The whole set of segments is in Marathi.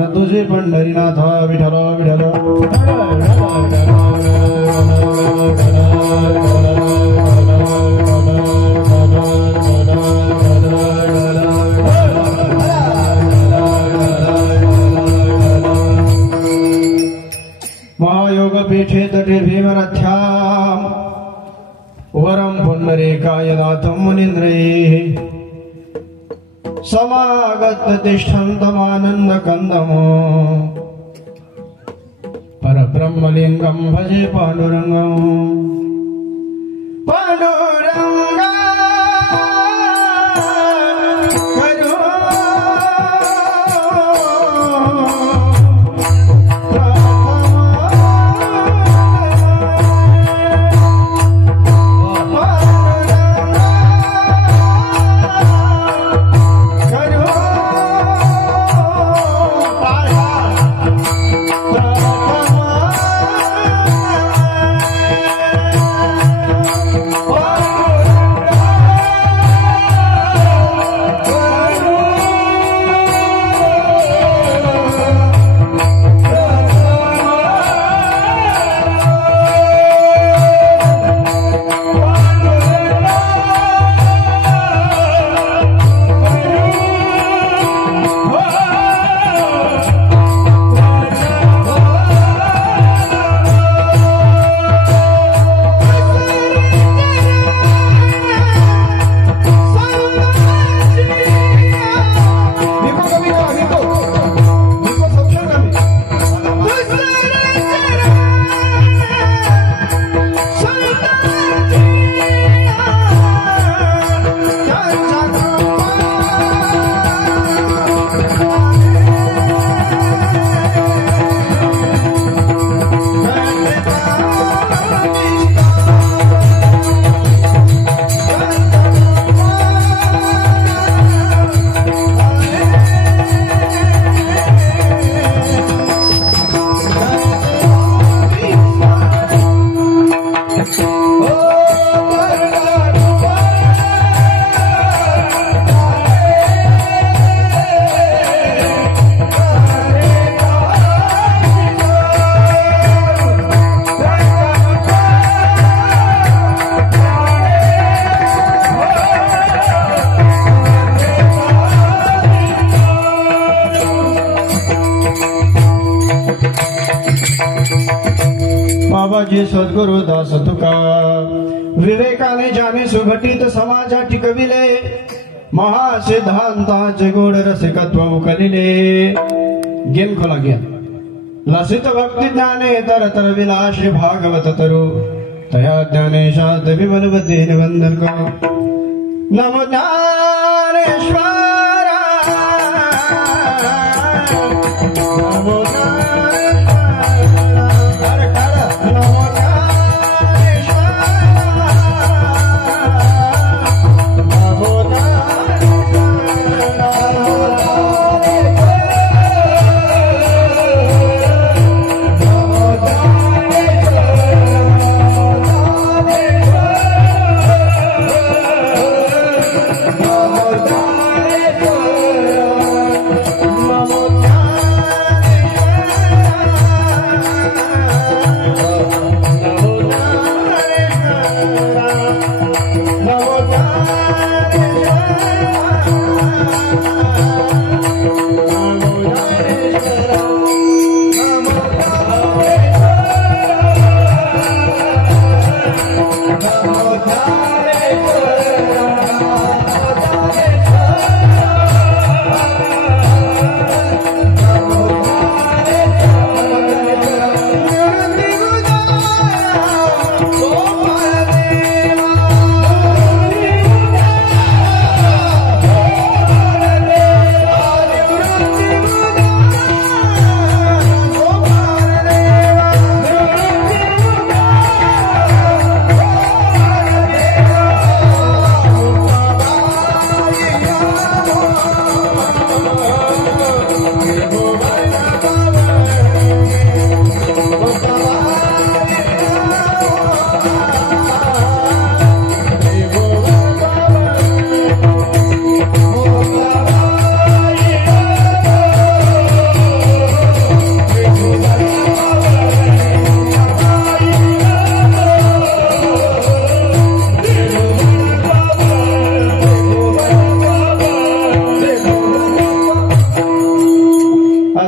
मान तुझे पंढरीनाथ विठल विठल महायोग पीठे तटे भीमरथ्याम वरम पुंडरीकाय नाथं मुनीन्द्रैः समागत तिष्ठन्तमानन्दकन्दमो परब्रह्मलिङ्गं भजे पाण्डुरङ्गं पाण्डुरङ्गा बाबाजी सद्गुरु दास तुका विवेकाने जाणे सुघटित समाजा टिकविले महासिद्धांताचे गोड रसिकत्व मुकलिले गेम खोला गेम लसित भक्ती ज्ञाने तर तर विलाशी भागवत तरु तया ज्ञानेशात विमलवती निवंदन करो नमो ज्ञानेश्वरा नमो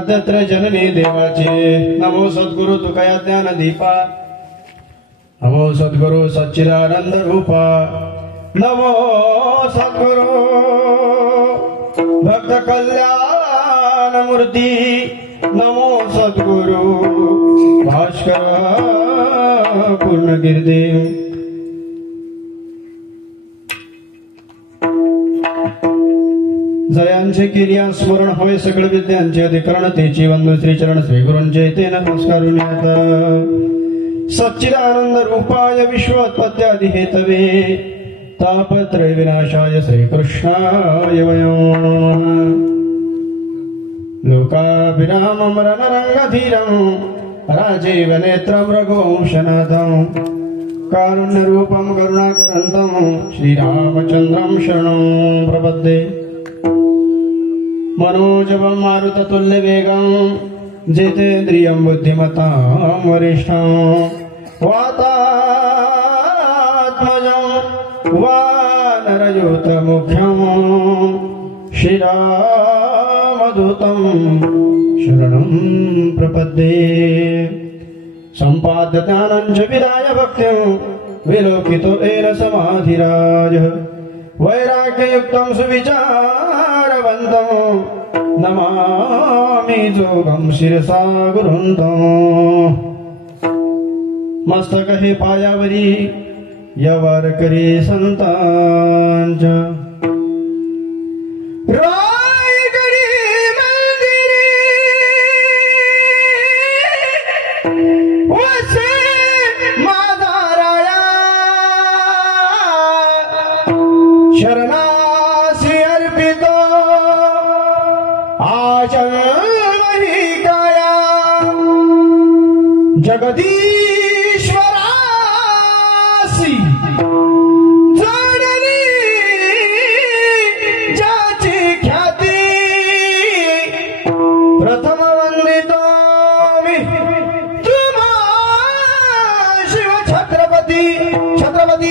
आद्यत्र जननी देवाचे नमो सद्गुरु तुकया ज्ञान दीपा नमो सद्गुरु सच्चिदानंद रूपा नमो सद्गुरु भक्त कल्याण मूर्ती नमो सद्गुरु भास्कर पूर्ण कीर्ती जयांचे किरिया स्मरण होय सकळ विद्यांचे अधिकरण तेची वंदू श्री चरण श्री गुरूंचे ते नमस्कारुण्यात सच्चिदानंद रूपाय विश्वोत्पत्त्यादि हेतवे तापत्रय विनाशाय श्रीकृष्णाय वयम् लोकाभिरामं रणरंगधीरं राजीव नेत्रं रघुवंशनाथं कारुण्यरूपं करुणाकरन्तं श्रीरामचन्द्रं शरणं प्रपद्ये मनोजवं मारुततुल्यवेगं जितेन्द्रियं बुद्धिमतां वरिष्ठं वातात्मजं वानरयूतमुख्यं श्रीरामदूतं शरणं प्रपद्ये सम्पाद्य ज्ञानं च विदाय भक्तिं विलोकितो येन समाधिराजः वैराग्ययुक्तं सुविचारवन्तं नमामि जोगं शिरसा गुरुन्तं मस्तक हे पायावरी यवार करे संतांच्या रायगडी मंदिरे वसे मादाराया शरणासी अर्पितो आचरणी काया जगदीश्वरासी जोडली ज्याची ख्याती प्रथम वंदितो मी तुम्हा शिव छत्रपती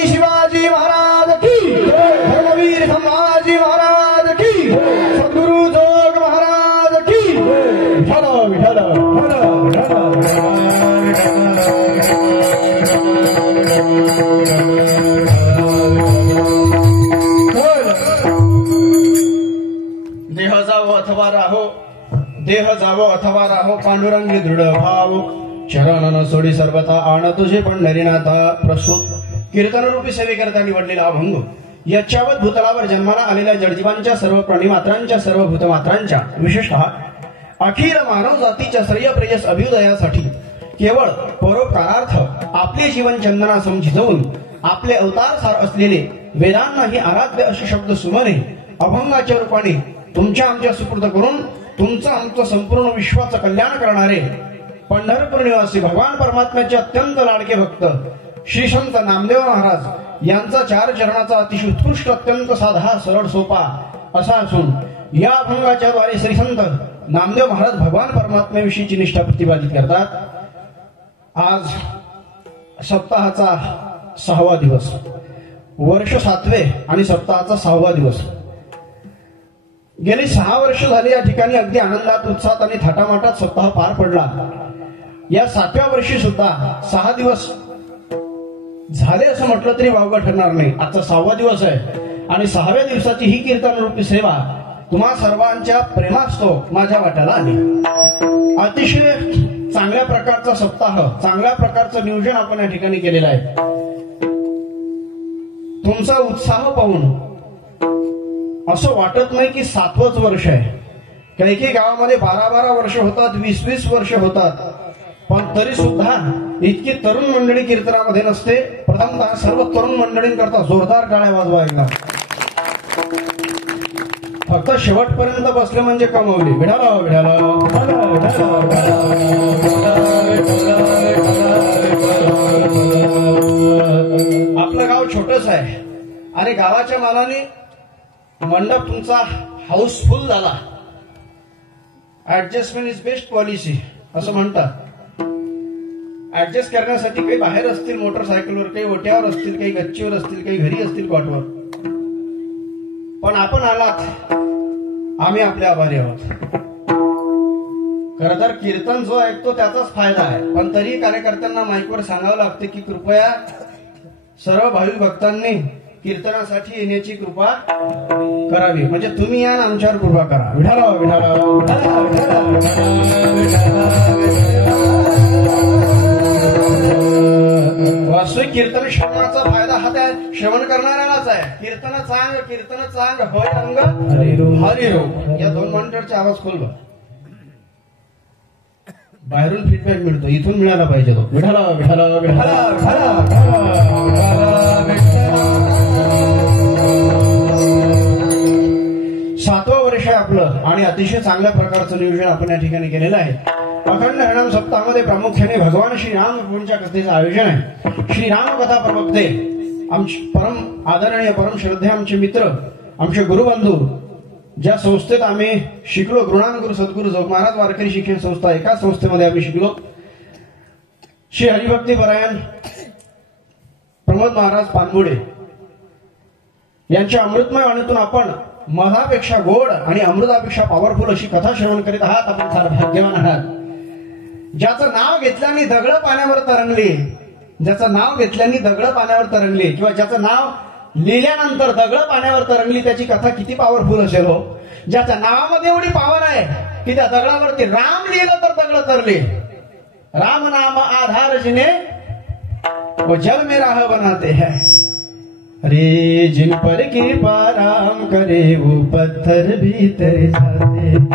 शिवाजी महाराज की धर्मवीर संभाजी महाराज की सद्गुरु जोग महाराज की विठ्ठल विठ्ठल देह जावो अथवा राहो पांडुरंगी दृढ भाव शरण न सोडी सर्वथा आण तुझे पंढरीनाथा प्रस्तुत कीर्तनरूपी सेवेकरता निवडलेला अभंग यच्चावत भूतलावर जन्माला आलेल्या जडजीवांच्या सर्व प्राणीमात्रांच्या सर्व भूतमात्रांच्या विशेषतः अखिल मानव जातीच्या श्रेय प्रेयस अभ्युदयासाठी केवळ परोपकारार्थ आपले जीवन चंदनासम झिजवून आपले अवतार सार असलेले वेदांनाही आराध्य असे शब्द सुमने अभंगाच्या रूपाने तुमच्या आमच्या सुपूर्द करून तुमचं आमचं संपूर्ण विश्वाचं कल्याण करणारे पंढरपूर निवासी भगवान परमात्म्याचे अत्यंत लाडके भक्त श्री संत नामदेव महाराज यांचा चार चरणाचा अतिशय उत्कृष्ट अत्यंत साधा सरळ सोपा असा असून या अभंगाच्या द्वारे श्री संत नामदेव महाराज भगवान परमात्म्याविषयीची निष्ठा प्रतिपादित करतात. आज सप्ताहाचा 6वा दिवस, वर्ष 7वे आणि सप्ताहाचा 6वा दिवस. गेली 6 वर्ष झाली या ठिकाणी अगदी आनंदात उत्साहात आणि थाटामाटात सप्ताह पार पडला. या 7व्या वर्षी सुद्धा 6 दिवस झाले असं म्हटलं तरी वावगं ठरणार नाही. आजचा 6वा दिवस आहे आणि 6व्या दिवसाची ही कीर्तन रूपी सेवा तुम्हा सर्वांच्या प्रेमास्तव माझ्या वाट्याला आली. अतिशय चांगल्या प्रकारचा सप्ताह, चांगल्या प्रकारचं नियोजन आपण या ठिकाणी केलेलं आहे. तुमचा उत्साह पाहून असं वाटत नाही की 7वंच वर्ष आहे. काही काही गावामध्ये 12-12 वर्ष होतात, 20-20 वर्ष होतात, पण तरी सुद्धा इतकी तरुण मंडळी कीर्तनामध्ये नसते. प्रथमतः सर्व तरुण मंडळींकरता जोरदार टाळ्या वाजवा एकदा. फक्त शेवटपर्यंत बसले म्हणजे कमवले. विठाला विठाला आपलं गाव छोटच आहे आणि गावाच्या मानाने मंडप तुमचा हाऊसफुल झाला. ऍडजस्टमेंट इज बेस्ट पॉलिसी असं म्हणतात. ऍडजस्ट करण्यासाठी काही बाहेर असतील मोटरसायकलवर, काही ओट्यावर असतील, काही गच्चीवर असतील, काही घरी असतील कॉटवर, पण आपण आलात, आम्ही आपले आभारी आहोत. खरं तर कीर्तन जो ऐकतो त्याचाच फायदा आहे, पण तरी कार्यकर्त्यांना माईकवर सांगावं लागते की कृपया सर्व भाविक भक्तांनी कीर्तनासाठी येण्याची कृपा करावी. म्हणजे तुम्ही या आमच्यावर कृपा करा. विठाराव विठाराव वास्तविक कीर्तन श्रवणाचा फायदा हा त्या श्रवण करणाऱ्यालाच आहे. कीर्तन चांग होय अंग हरिरो. या दोन मॉनिटरचा आवाज खोल बघ. बाहेरून फीडबॅक मिळतो, इथून मिळाला पाहिजे तो. विठाराव विठाराव विठाराव सातवं वर्ष आहे आपलं आणि अतिशय चांगल्या प्रकारचं नियोजन आपण या ठिकाणी केलेलं आहे. अखंड हरिनाम सप्ताहामध्ये प्रामुख्याने भगवान श्रीराम प्रभूंच्या कथेचं आयोजन आहे. श्रीराम कथा प्रवक्ते आमचे परम आदरणीय परम श्रद्धे आमचे मित्र आमचे गुरुबंधू, ज्या संस्थेत आम्ही शिकलो, गुरुनानगुरु सद्गुरु जोग महाराज वारकरी शिक्षण संस्था, एका संस्थेमध्ये आम्ही शिकलो. श्री हरिभक्ती परायण प्रमोद महाराज पानगुडे यांच्या अमृतमय वाणीतून आपण मधापेक्षा गोड आणि अमृतापेक्षा पॉवरफुल अशी कथा श्रवण करीत आहात. आपण फार भाग्यवान आहात. ज्याचं नाव घेतल्याने दगड पाण्यावर तरंगली, ज्याचं नाव घेतल्याने दगड पाण्यावर तरंगली, किंवा ज्याचं नाव लिहिल्यानंतर दगड पाण्यावर तरंगली, त्याची कथा किती पॉवरफुल असेल हो. ज्याच्या नावामध्ये एवढी पॉवर आहे की त्या दगडावरती राम लिहिलं तर दगड तरले. राम नाम आधार जिने वो जल में राह बनाते हैं. अरे जिन पर कृपा राम करे वो पत्थर भी तर जाते. जिन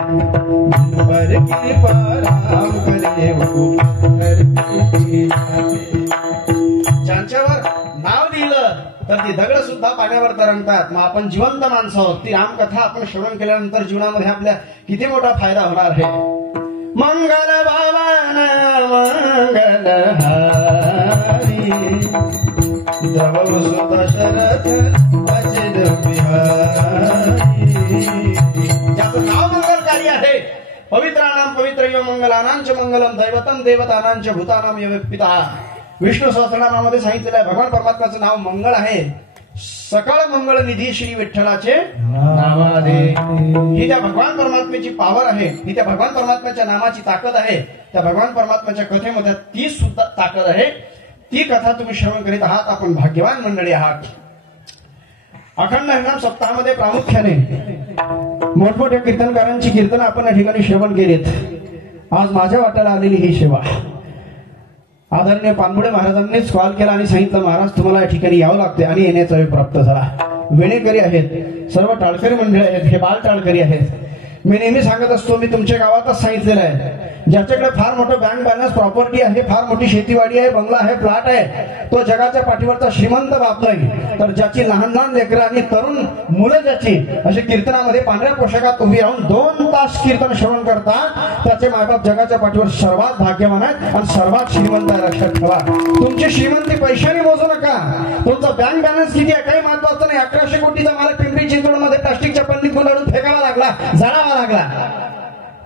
पर कृपा राम करे वो पत्थर भी जाते. ज्यांच्यावर नाव लिहिलं तर ती दगड सुद्धा पाण्यावर तरंगतात. मग आपण जिवंत माणसं आहोत. ती रामकथा आपण श्रवण केल्यानंतर जीवनामध्ये आपल्या किती मोठा फायदा होणार आहे. मंगल भवन मंगल हारी द्रव सुत शरद अजित बिहारी. ज्याचं नाव मंगलकारी आहे. पवित्राणाम पवित्र मंगलानांच मंगलम दैवतम देवतानांच भूतानाम पिता. विष्णू सहस्रनामामध्ये सांगितलेलं आहे भगवान परमात्म्याचं नाव मंगळ आहे. सकळ मंगळ निधी श्री विठ्ठलाचे नामादे. ही त्या भगवान परमात्म्याची पॉवर आहे. ही त्या भगवान परमात्म्याच्या नामाची ताकद आहे. त्या भगवान परमात्म्याच्या कथेमध्ये ती सुद्धा ताकद आहे. ती कथा तुम्ही श्रवण करीत आहात. आपण भाग्यवान मंडळी आहात. अखंड हरिनाम सप्ताहामध्ये प्रामुख्याने मोठमोठ्या कीर्तनकारांची कीर्तन आपण या ठिकाणी श्रवण केलीत. आज माझ्या वाट्याला आलेली ही सेवा आदरणीय पानगुडे महाराजांनीच कॉल केला आणि सांगितलं महाराज तुम्हाला या ठिकाणी यावं लागते आणि येण्याचा वेळ प्राप्त झाला. वेणेकरी आहेत, सर्व टाळकरी मंडळी आहेत, हे बाल टाळकरी आहेत. मी नेहमी सांगत असतो, मी तुमच्या गावातच सांगितलेलं आहे, ज्याच्याकडे फार मोठं बँक बॅलन्स प्रॉपर्टी आहे, फार मोठी शेतीवाडी आहे, बंगला आहे, प्लॉट आहे, तो जगाच्या पाठीवरचा श्रीमंत बाप नाही. तर ज्याची लहान लहान लेकरं आणि तरुण मुलं ज्याची असे कीर्तनामध्ये पांढऱ्या पोशाखात उभी राहून 2 तास कीर्तन श्रवण करतात, त्याचे मायबाप जगाच्या पाठीवर सर्वात भाग्यवान आहेत आणि सर्वात श्रीमंत आहे. लक्षात ठेवा, तुमची श्रीमंती पैशाने मोजू नका. तुमचा बँक बॅलन्स किती आहे काही महत्वाचं नाही. 1100 कोटीचा मालक पिंपरी चिंचवडमध्ये प्लास्टिकच्या पन्नीत गुंडाळून फेकावा लागला, जाळावा लागला.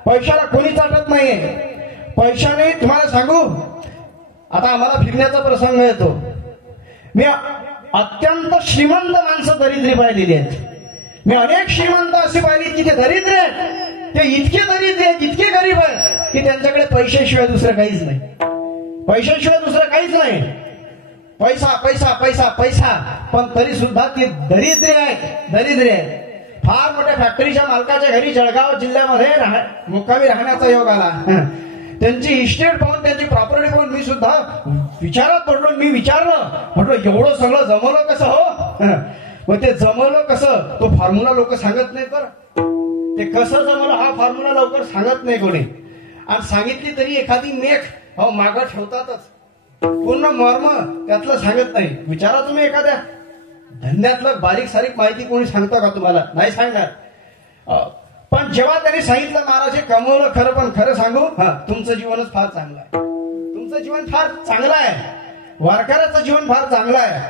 पैशाला कोणी चाटत नाहीये. पैशाने तुम्हाला सांगू, आता आम्हाला फिरण्याचा प्रसंग येतो. मी अत्यंत श्रीमंत माणसं दरिद्री पाहिलेली आहेत. मी अनेक श्रीमंत अशी पाहिली की ते दरिद्र आहेत. ते इतके दरिद्र आहेत, इतके गरीब आहेत की त्यांच्याकडे पैशाशिवाय दुसरं काहीच नाही. पैशाशिवाय दुसरं काहीच नाही. पैसा पैसा पैसा पैसा, पण तरी सुद्धा ते दरिद्र आहेत, दरिद्र आहेत. फार मोठ्या फॅक्टरीच्या मालकाच्या घरी जळगाव जिल्ह्यामध्ये मुक्कामी राहण्याचा योग आला. त्यांची इस्टेट पाहून, त्यांची प्रॉपर्टी पाहून मी सुद्धा विचारात पडलो. मी विचारलं, म्हटलं एवढं सगळं जमवलं कसं हो? मग ते जमवलं कसं, तो फॉर्म्युला लोक सांगत नाही. तर ते कसं जमवलं हा फॉर्म्युला लवकर सांगत नाही कोणी. आणि सांगितली तरी एखादी मेख हो मागं ठेवतातच. पूर्ण मर्म त्यातलं सांगत नाही. विचारा तुम्ही एखाद्या धंद्यातलं बारीक सारीक माहिती कोणी सांगतं का तुम्हाला? नाही सांगणार. पण जेव्हा त्यांनी सांगितलं महाराज हे कमवलं खरं, पण खरं सांगू तुमचं जीवनच फार चांगलं आहे. तुमचं जीवन फार चांगलं आहे. वारकऱ्याचं जीवन फार चांगलं आहे.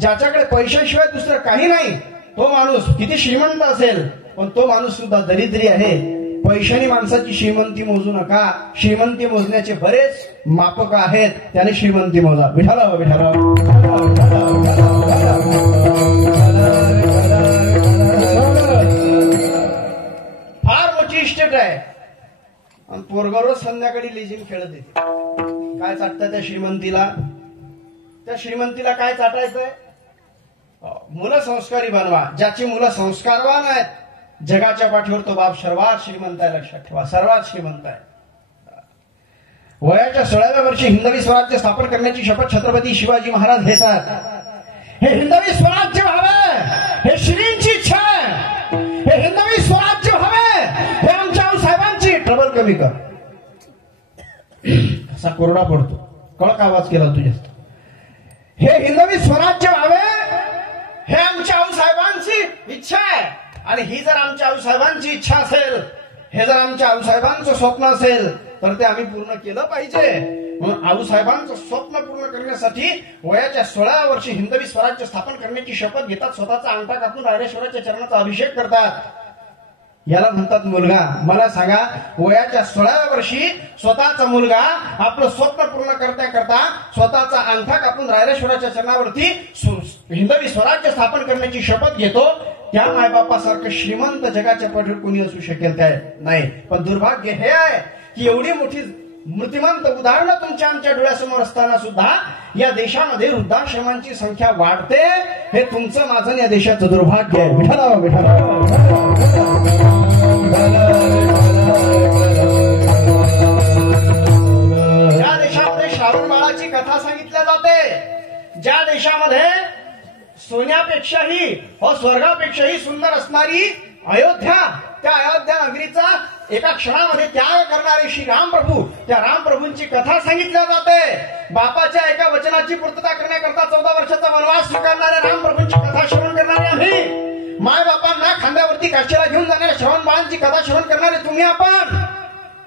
ज्याच्याकडे पैशाशिवाय दुसरं काही नाही, तो माणूस किती श्रीमंत असेल पण तो माणूस सुद्धा दरिद्री आहे. पैशाने माणसाची श्रीमंती मोजू नका. श्रीमंती मोजण्याचे बरेच मापक आहेत, त्याने श्रीमंती मोजा. विठाला विठाला फार मोठी इस्टेट आहे. आणि पोरगा रोज संध्याकाळी लेझीम खेळत येते. काय चाटतं त्या श्रीमंतीला? त्या श्रीमंतीला काय चाटायचंय? मुलं संस्कारी बनवा. ज्याची मुलं संस्कारवान आहेत, जगाच्या पाठीवर तो बाप सर्वात श्रीमंत आहे. लक्षात ठेवा, सर्वात श्रीमंत आहे. वयाच्या 16व्या वर्षी हिंदवी स्वराज्य स्थापन करण्याची शपथ छत्रपती शिवाजी महाराज घेतात. हे हिंदवी स्वराज्य व्हावे, हे श्रींची इच्छा आहे. हे हिंदवी स्वराज्य व्हावे, हे आमच्या साहेबांची. ट्रबल कमी कर. असा कोरडा पडतो. कडक आवाज केला तू जास्त. हे हिंदवी स्वराज्य व्हावे, हे आमच्या आऊसाहेबांची इच्छा आहे. आणि ही जर आमच्या आऊसाहेबांची इच्छा असेल, हे जर आमच्या आऊसाहेबांचं स्वप्न असेल, तर ते आम्ही पूर्ण केलं पाहिजे. म्हणून आऊसाहेबांचं स्वप्न पूर्ण करण्यासाठी वयाच्या 16व्या वर्षी हिंदवी स्वराज्य स्थापन करण्याची शपथ घेतात. स्वतःचा अंगठा कापून रायरेश्वराच्या चरणाचा अभिषेक करतात. याला म्हणतात मुलगा. मला सांगा, वयाच्या 16व्या वर्षी स्वतःचा मुलगा आपलं स्वप्न पूर्ण करता करता स्वतःचा अंगठा कापून रायरेश्वराच्या चरणावरती हिंदवी स्वराज्य स्थापन करण्याची शपथ घेतो. त्या मायबापासारखं श्रीमंत जगाच्या पाठीवर कोणी असू शकेल काय? नाही. पण दुर्भाग्य हे आहे की एवढी मोठी मूर्तिमंत उदाहरणं तुमच्या आमच्या डोळ्यासमोर असताना सुद्धा या देशामध्ये वृद्धाश्रमांची संख्या वाढते. हे तुमचं माझं या देशाचं दुर्भाग्य आहे. विठाराव विठाराव. ज्या देशामध्ये श्रावण बाळाची कथा सांगितल्या जाते, ज्या देशामध्ये सोन्यापेक्षाही व स्वर्गापेक्षाही सुंदर असणारी अयोध्या, त्या अयोध्या नगरीचा एका क्षणामध्ये त्याग करणारे श्री रामप्रभू, त्या रामप्रभूंची कथा सांगितल्या जाते. बापाच्या एका वचनाची पूर्तता करण्याकरता 14 वर्षाचा वनवास स्वीकारणाऱ्या रामप्रभूंची कथा श्रवण करणारे आम्ही. माय बापांना खांद्यावरती काशीला घेऊन जाणाऱ्या श्रवण बाळांची कथा श्रवण करणारे तुम्ही आपण.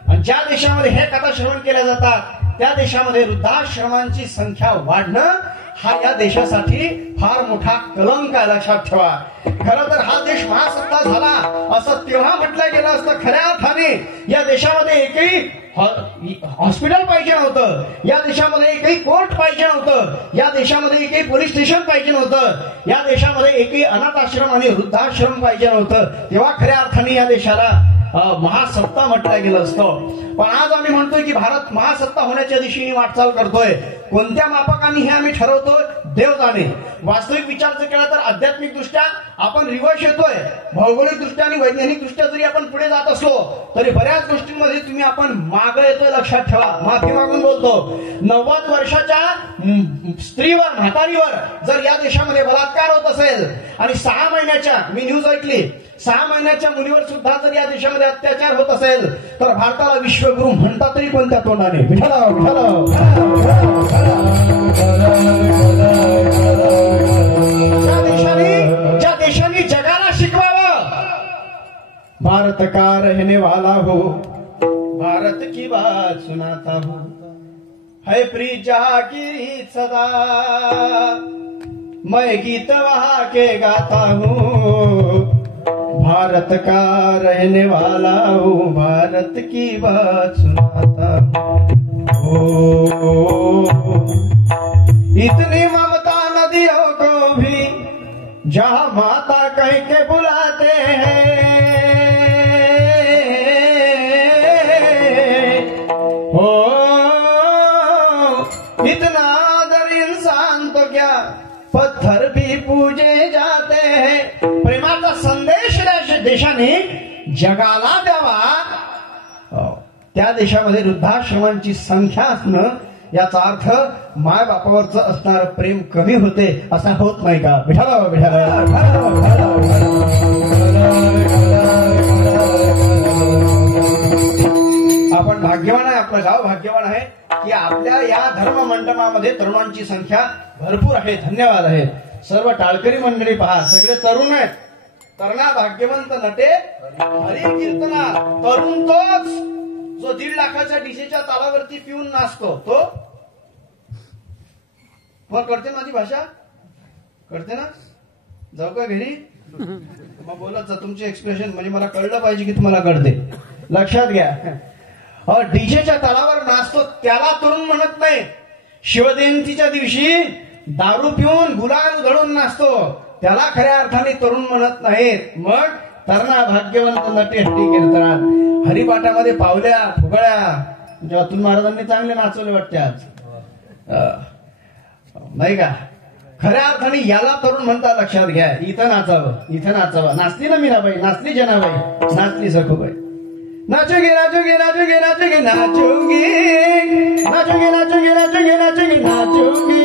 आणि ज्या देशामध्ये हे कथा श्रवण केल्या जातात, त्या देशामध्ये वृद्धाश्रमांची संख्या वाढणं हा या देशासाठी फार मोठा कलंक आहे. लक्षात ठेवा. खरं तर हा देश महासत्ता झाला असं तेव्हा म्हटलं गेलं असतं. खऱ्या अर्थाने या देशामध्ये एकही हॉस्पिटल पाहिजे नव्हतं, या देशामध्ये एकही कोर्ट पाहिजे नव्हतं, या देशामध्ये एकही पोलीस स्टेशन पाहिजे नव्हतं, या देशामध्ये एकही अनाथ आश्रम आणि वृद्धाश्रम पाहिजे नव्हतं. तेव्हा खऱ्या अर्थाने या देशाला महासत्ता म्हटलं गेलं असतं. पण आज आम्ही म्हणतोय की भारत महासत्ता होण्याच्या दिशेने वाटचाल करतोय. कोणत्या मापकांनी हे आम्ही ठरवतोय देव जाणे. वास्तविक विचार जर केला तर आध्यात्मिक दृष्ट्या आपण रिवर्स येतोय. भौगोलिक दृष्ट्या आणि वैज्ञानिक दृष्ट्या जरी आपण पुढे जात असलो तरी बऱ्याच गोष्टींमध्ये तुम्ही आपण मागे येतोय. लक्षात ठेवा. माफी मागून बोलतो. 90 वर्षाच्या स्त्रीवर, म्हातारीवर जर या देशामध्ये बलात्कार होत असेल आणि 6 महिन्याच्या, मी न्यूज ऐकली, 6 महिन्याच्या मुलीवर सुद्धा जर या देशामध्ये अत्याचार होत असेल तर भारताला विश्वगुरु म्हणतात तरी कोणत्या तोंडाने? विठाराव विठाराव. ज्या देशाने जगाला शिकवावं, भारत का रहने वाला हो, भारत की बात सुनाता हो, है प्रीत जहाँ की रीत सदा, मैं गीत वहाँ के गाता हूँ, भारत का रहने वाला हूँ, भारत की बात सुनाता हूँ. इतनी ममता नदियों को भी जहाँ माता कह के बुलाते हैं, हो इतना आदर इंसान तो क्या पत्थर भी पूजे जाते हैं. प्रेमाचा संदेश देशाने जगाला द्यावा. त्या देशामध्ये वृद्धाश्रमांची संख्या असणं याचा अर्थ माय बापावरचं असणारं प्रेम कमी होते असा होत नाही का? विठाराव विठाराव. आपण भाग्यवान आहे, आपलं गाव भाग्यवान आहे की आपल्या या धर्म मंडपामध्ये तरुणांची संख्या भरपूर आहे. धन्यवाद आहे. सर्व टाळकरी मंडळी पहा, सगळे तरुण आहेत. तरणा भाग्यवंत नटे हरी कीर्तना. तरुण तोच जो 1.5 लाखाच्या डीजेच्या तालावरती पिऊन नाचतो. तो कळते माझी भाषा? कळते ना? जाऊ का घरी? मग बोलत जा. तुमचे एक्सप्रेशन म्हणजे मला कळलं पाहिजे की तुम्हाला कळते. लक्षात घ्या. डीजेच्या तालावर नाचतो त्याला तरुण म्हणत नाही. शिवजयंतीच्या दिवशी दारू पिऊन गुलाल उधळून नाचतो त्याला खऱ्या अर्थाने तरुण म्हणत नाहीत. मग तरणा भाग्यवंत नटे हरी कीर्तनात. हरिपाठामध्ये पावल्या फुगळ्या अतुल महाराजांनी चांगले नाचवले वाटते आज, नाही का? खऱ्या अर्थाने याला तरुण म्हणता, लक्षात घ्या. इथं नाचावं, इथं नाचावं. नाचली ना मीराबाई, नाचली जनाबाई, नाचली सखूबाई. नाचोगे नाचोगे नाचोगे नाचोगे नाचोगे नाचोगे नाचोगे नाचोगे नाचोगे नाचोगे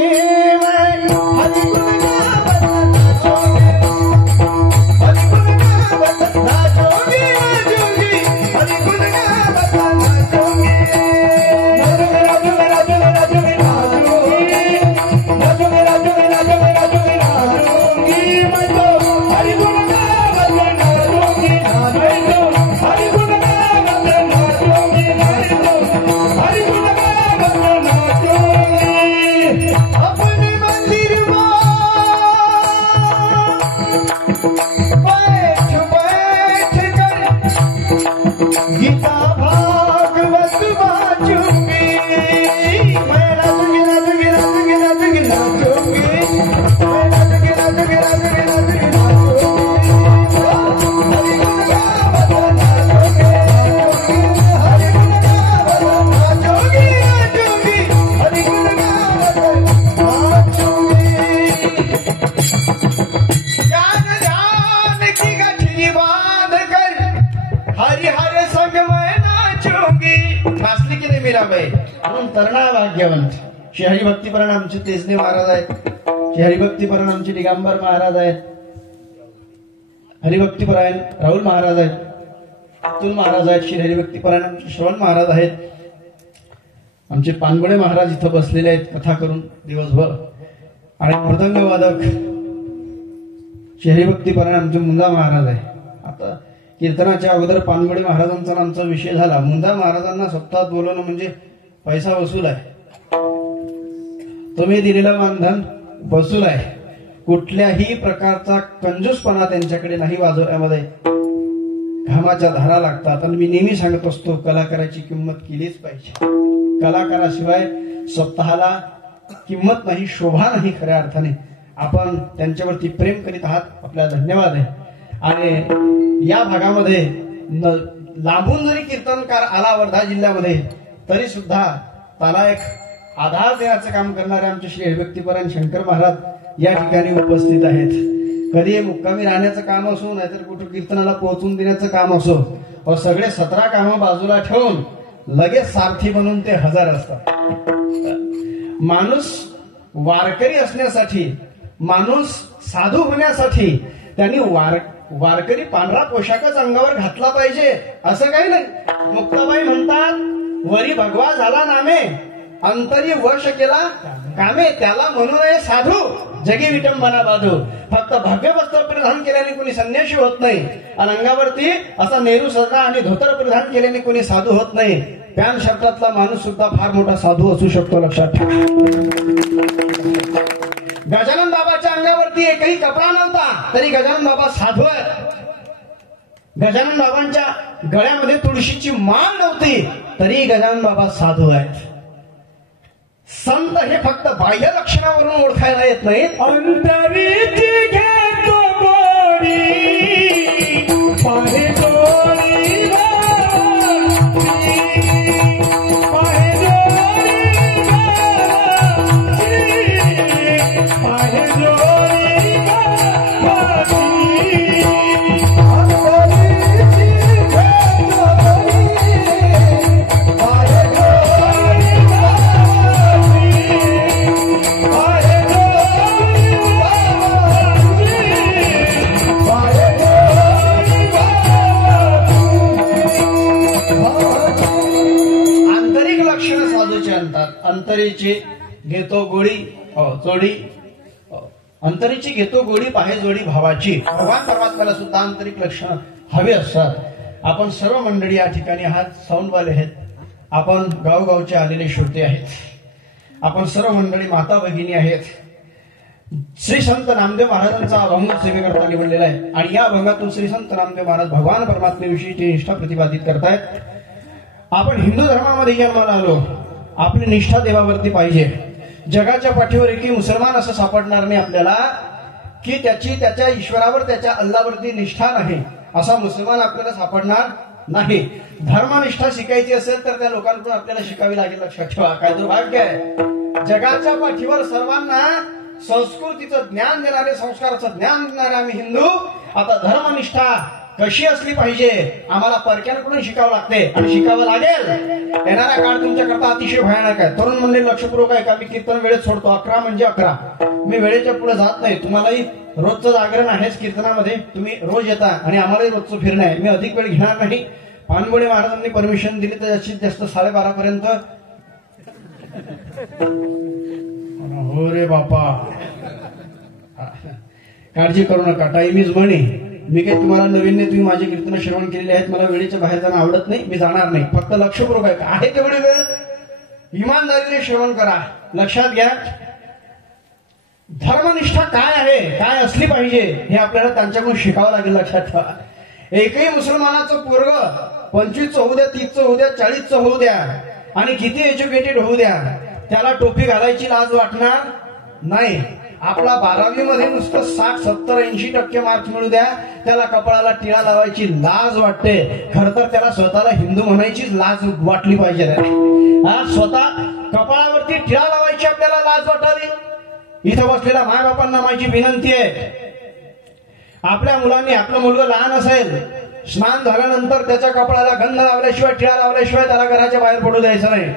म्हणून तरणा भाग्यवंत. श्री हरिभक्तीपरायण आमचे तेजने महाराज आहेत, श्री हरिभक्तीपरायण आमचे दिगंबर महाराज आहेत, हरिभक्तीपरायण राहुल महाराज आहेत, अतुल महाराज आहेत, श्री हरिभक्तीपरायण आमचे श्रवण महाराज आहेत, आमचे पानगुळे महाराज इथं बसलेले आहेत कथा करून दिवसभर, आणि मृदंग वादक श्री हरिभक्तीपरायण आमचे मुंदा महाराज आहे. आता कीर्तनाच्या अगोदर पानगुळे महाराजांचा आमचा विषय झाला. मुंदा महाराजांना सप्ताहात बोलवणं म्हणजे पैसा वसूल आहे. तुम्ही दिलेलं मानधन वसूल आहे. कुठल्याही प्रकारचा कंजूसपणा त्यांच्याकडे नाही. वाजवण्यामध्ये घामाच्या धारा लागतात. आणि मी नेहमी सांगत असतो, कलाकाराची किंमत केलीच पाहिजे. कलाकाराशिवाय स्वतःला किंमत नाही, शोभा नाही. खऱ्या अर्थाने आपण त्यांच्यावरती प्रेम करीत आहात, आपल्याला धन्यवाद आहे. आणि या भागामध्ये लांबून जरी कीर्तनकार आला वर्धा जिल्ह्यामध्ये, तरी सुद्धा त्याला एक आधार देण्याचं काम करणारे आमचे श्री हरिभक्तीपरायण शंकर महाराज या ठिकाणी उपस्थित आहेत. कधी मुक्कामी राहण्याचं काम असो, नाहीतर कुठं कीर्तनाला पोहोचून देण्याचं काम असो, व सगळे 17 कामं बाजूला ठेवून लगेच सारथी बनून ते हजर असतात. माणूस वारकरी असण्यासाठी, माणूस साधू होण्यासाठी त्यांनी वारकरी पांढरा पोशाखच अंगावर घातला पाहिजे असं काही नाही. मुक्ताबाई म्हणतात, वरी भगवा झाला नामे, अंतरी वश केला कामे, त्याला म्हणू नये साधू, जगी विटंबना बाधू. फक्त भव्य वस्त्र परिधान केल्याने कोणी संन्यासी होत नाही, आणि अंगावरती असा नेहरू सदरा आणि धोतर परिधान केल्याने कोणी साधू होत नाही. पॅन शब्दातला माणूस सुद्धा फार मोठा साधू असू शकतो, लक्षात ठेवा. गजानन बाबाच्या अंगावरती एकही कपडा नव्हता, तरी गजानन बाबा साधू आहेत. गजानन बाबांच्या गळ्यामध्ये तुळशीची माळ नव्हती, तरी गजानन बाबा साधू आहेत. संत हे फक्त बाह्य लक्षणावरून ओळखायला येत नाहीत. अंतरीची घेतो गोडी, पाहे गोडी अंतरीची घेतो गोडी जोडी, अंतरीची घेतो गोडी पाहे जोडी भावाची. भगवान परमात्म्याला सुद्धा आंतरिक लक्षण हवे असतात. आपण सर्व मंडळी या ठिकाणी आहात, साऊंडवाले आहेत, आपण गावगावचे आलेले श्रोते आहेत, आपण सर्व मंडळी माता भगिनी आहेत. श्री संत नामदेव महाराजांचा अभंग सेवेकरता निवडलेला आहे, आणि या अभंगातून श्री संत नामदेव महाराज भगवान परमात्म्याविषयीची निष्ठा प्रतिपादित करतायत. आपण हिंदू धर्मामध्ये जन्माला आलो, आपली निष्ठा देवावरती पाहिजे. जगाच्या पाठीवर एकही मुसलमान असं सापडणार नाही आपल्याला की त्याच्या ईश्वरावर, त्याच्या अल्लावरती निष्ठा नाही, असा मुसलमान आपल्याला सापडणार नाही. धर्मनिष्ठा शिकायची असेल तर त्या लोकांकडून आपल्याला शिकावी लागेल. लक्षात ठेवा. काय दुर्भाग्य आहे, जगाच्या पाठीवर सर्वांना संस्कृतीचं ज्ञान देणारे, संस्काराचं ज्ञान देणारे आम्ही हिंदू. आता धर्मनिष्ठा कशी असली पाहिजे आम्हाला परक्यांकडून शिकावं लागते आणि शिकावं लागेल. येणारा काळ तुमच्याकरता अतिशय भयानक आहे. तरुण मंडळी लक्षपूर्वक आहे का, मी कीर्तन वेळेत सोडतो. 11 म्हणजे 11. मी वेळेच्या पुढे जात नाही. तुम्हालाही रोजचं जागरण आहेच कीर्तनामध्ये, तुम्ही रोज येता आणि आम्हालाही रोजचं फिरणं आहे. मी अधिक वेळ घेणार नाही. पानबोळे महाराजांनी परमिशन दिली तर जास्तीत जास्त 12:30 पर्यंत. हो रे बापा, काळजी करू नका, टाइम इज मनी. मी काही तुम्हाला नवीन नाही, तुम्ही माझे कीर्तन श्रवण केलेले आहेत. मला वेळेच्या बाहेर जाणं आवडत नाही, मी जाणार नाही. फक्त लक्षपूर्वक आहे तेवढी वेळ इमानदारीने श्रवण करा. लक्षात घ्या, धर्मनिष्ठा काय आहे, काय असली पाहिजे हे आपल्याला त्यांच्याकडून शिकावं लागेल. लक्षात ठेवा. एकही मुसलमानाचं पोरग 25चं होऊ द्या, 30चं होऊ द्या, 40चं होऊ द्या आणि किती एज्युकेटेड होऊ द्या, त्याला टोपी घालायची लाज वाटणार नाही. आपला 12वी मध्ये नुसतं 60, 70, 80% मार्क्स मिळू द्या, त्याला कपाळाला टिळा लावायची लाज वाटते. खर तर त्याला स्वतःला हिंदू म्हणायचीच लाज वाटली पाहिजे. स्वतः कपाळावरती टिळा लावायची आपल्याला लाज वाटावी. इथं बसलेल्या मायबापांना माझी विनंती आहे, आपल्या मुलांनी, आपलं मुलगा लहान असेल, स्नान झाल्यानंतर त्याच्या कपाळाला गंध लावल्याशिवाय, टिळा लावल्याशिवाय त्याला घराच्या बाहेर पडू द्यायचं नाही.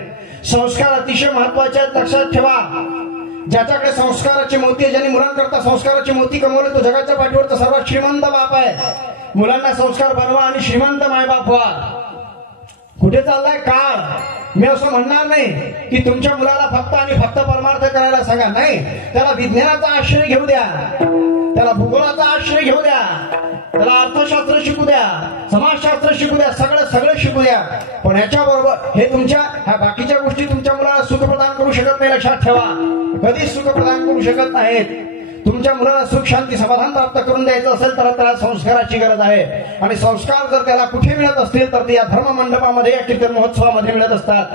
संस्कार अतिशय महत्वाचे आहेत. लक्षात ठेवा, ज्याच्याकडे संस्काराचे मोती, ज्यांनी मुलांकरता संस्काराचे मोती कमवले, तो जगाच्या पाठीवरचा सर्वात श्रीमंत बाप आहे. मुलांना संस्कार बनवा आणि श्रीमंत मायबाप व्हा. कुठे चाललाय काळ? मी असं म्हणणार नाही की तुमच्या मुलाला फक्त आणि फक्त परमार्थ करायला सांगा. नाही, त्याला विज्ञानाचा आश्रय घेऊ द्या, त्याला भूगोलाचा आश्रय घेऊ द्या, त्याला अर्थशास्त्र शिकू द्या, समाजशास्त्र शिकू द्या, सगळं शिकू द्या. पण याच्याबरोबर हे तुमच्या ह्या बाकीच्या गोष्टी तुमच्या मुलाला सुख प्रदान करू शकत नाही. लक्षात ठेवा, कधीच सुख प्रदान करू शकत नाहीत. तुमच्या मुलाला सुख, शांती, समाधान प्राप्त करून द्यायचं असेल तर त्याला संस्काराची गरज आहे. आणि संस्कार जर त्याला कुठे मिळत असतील तर ते या धर्म मंडपामध्ये, या कीर्तन महोत्सवामध्ये मिळत असतात.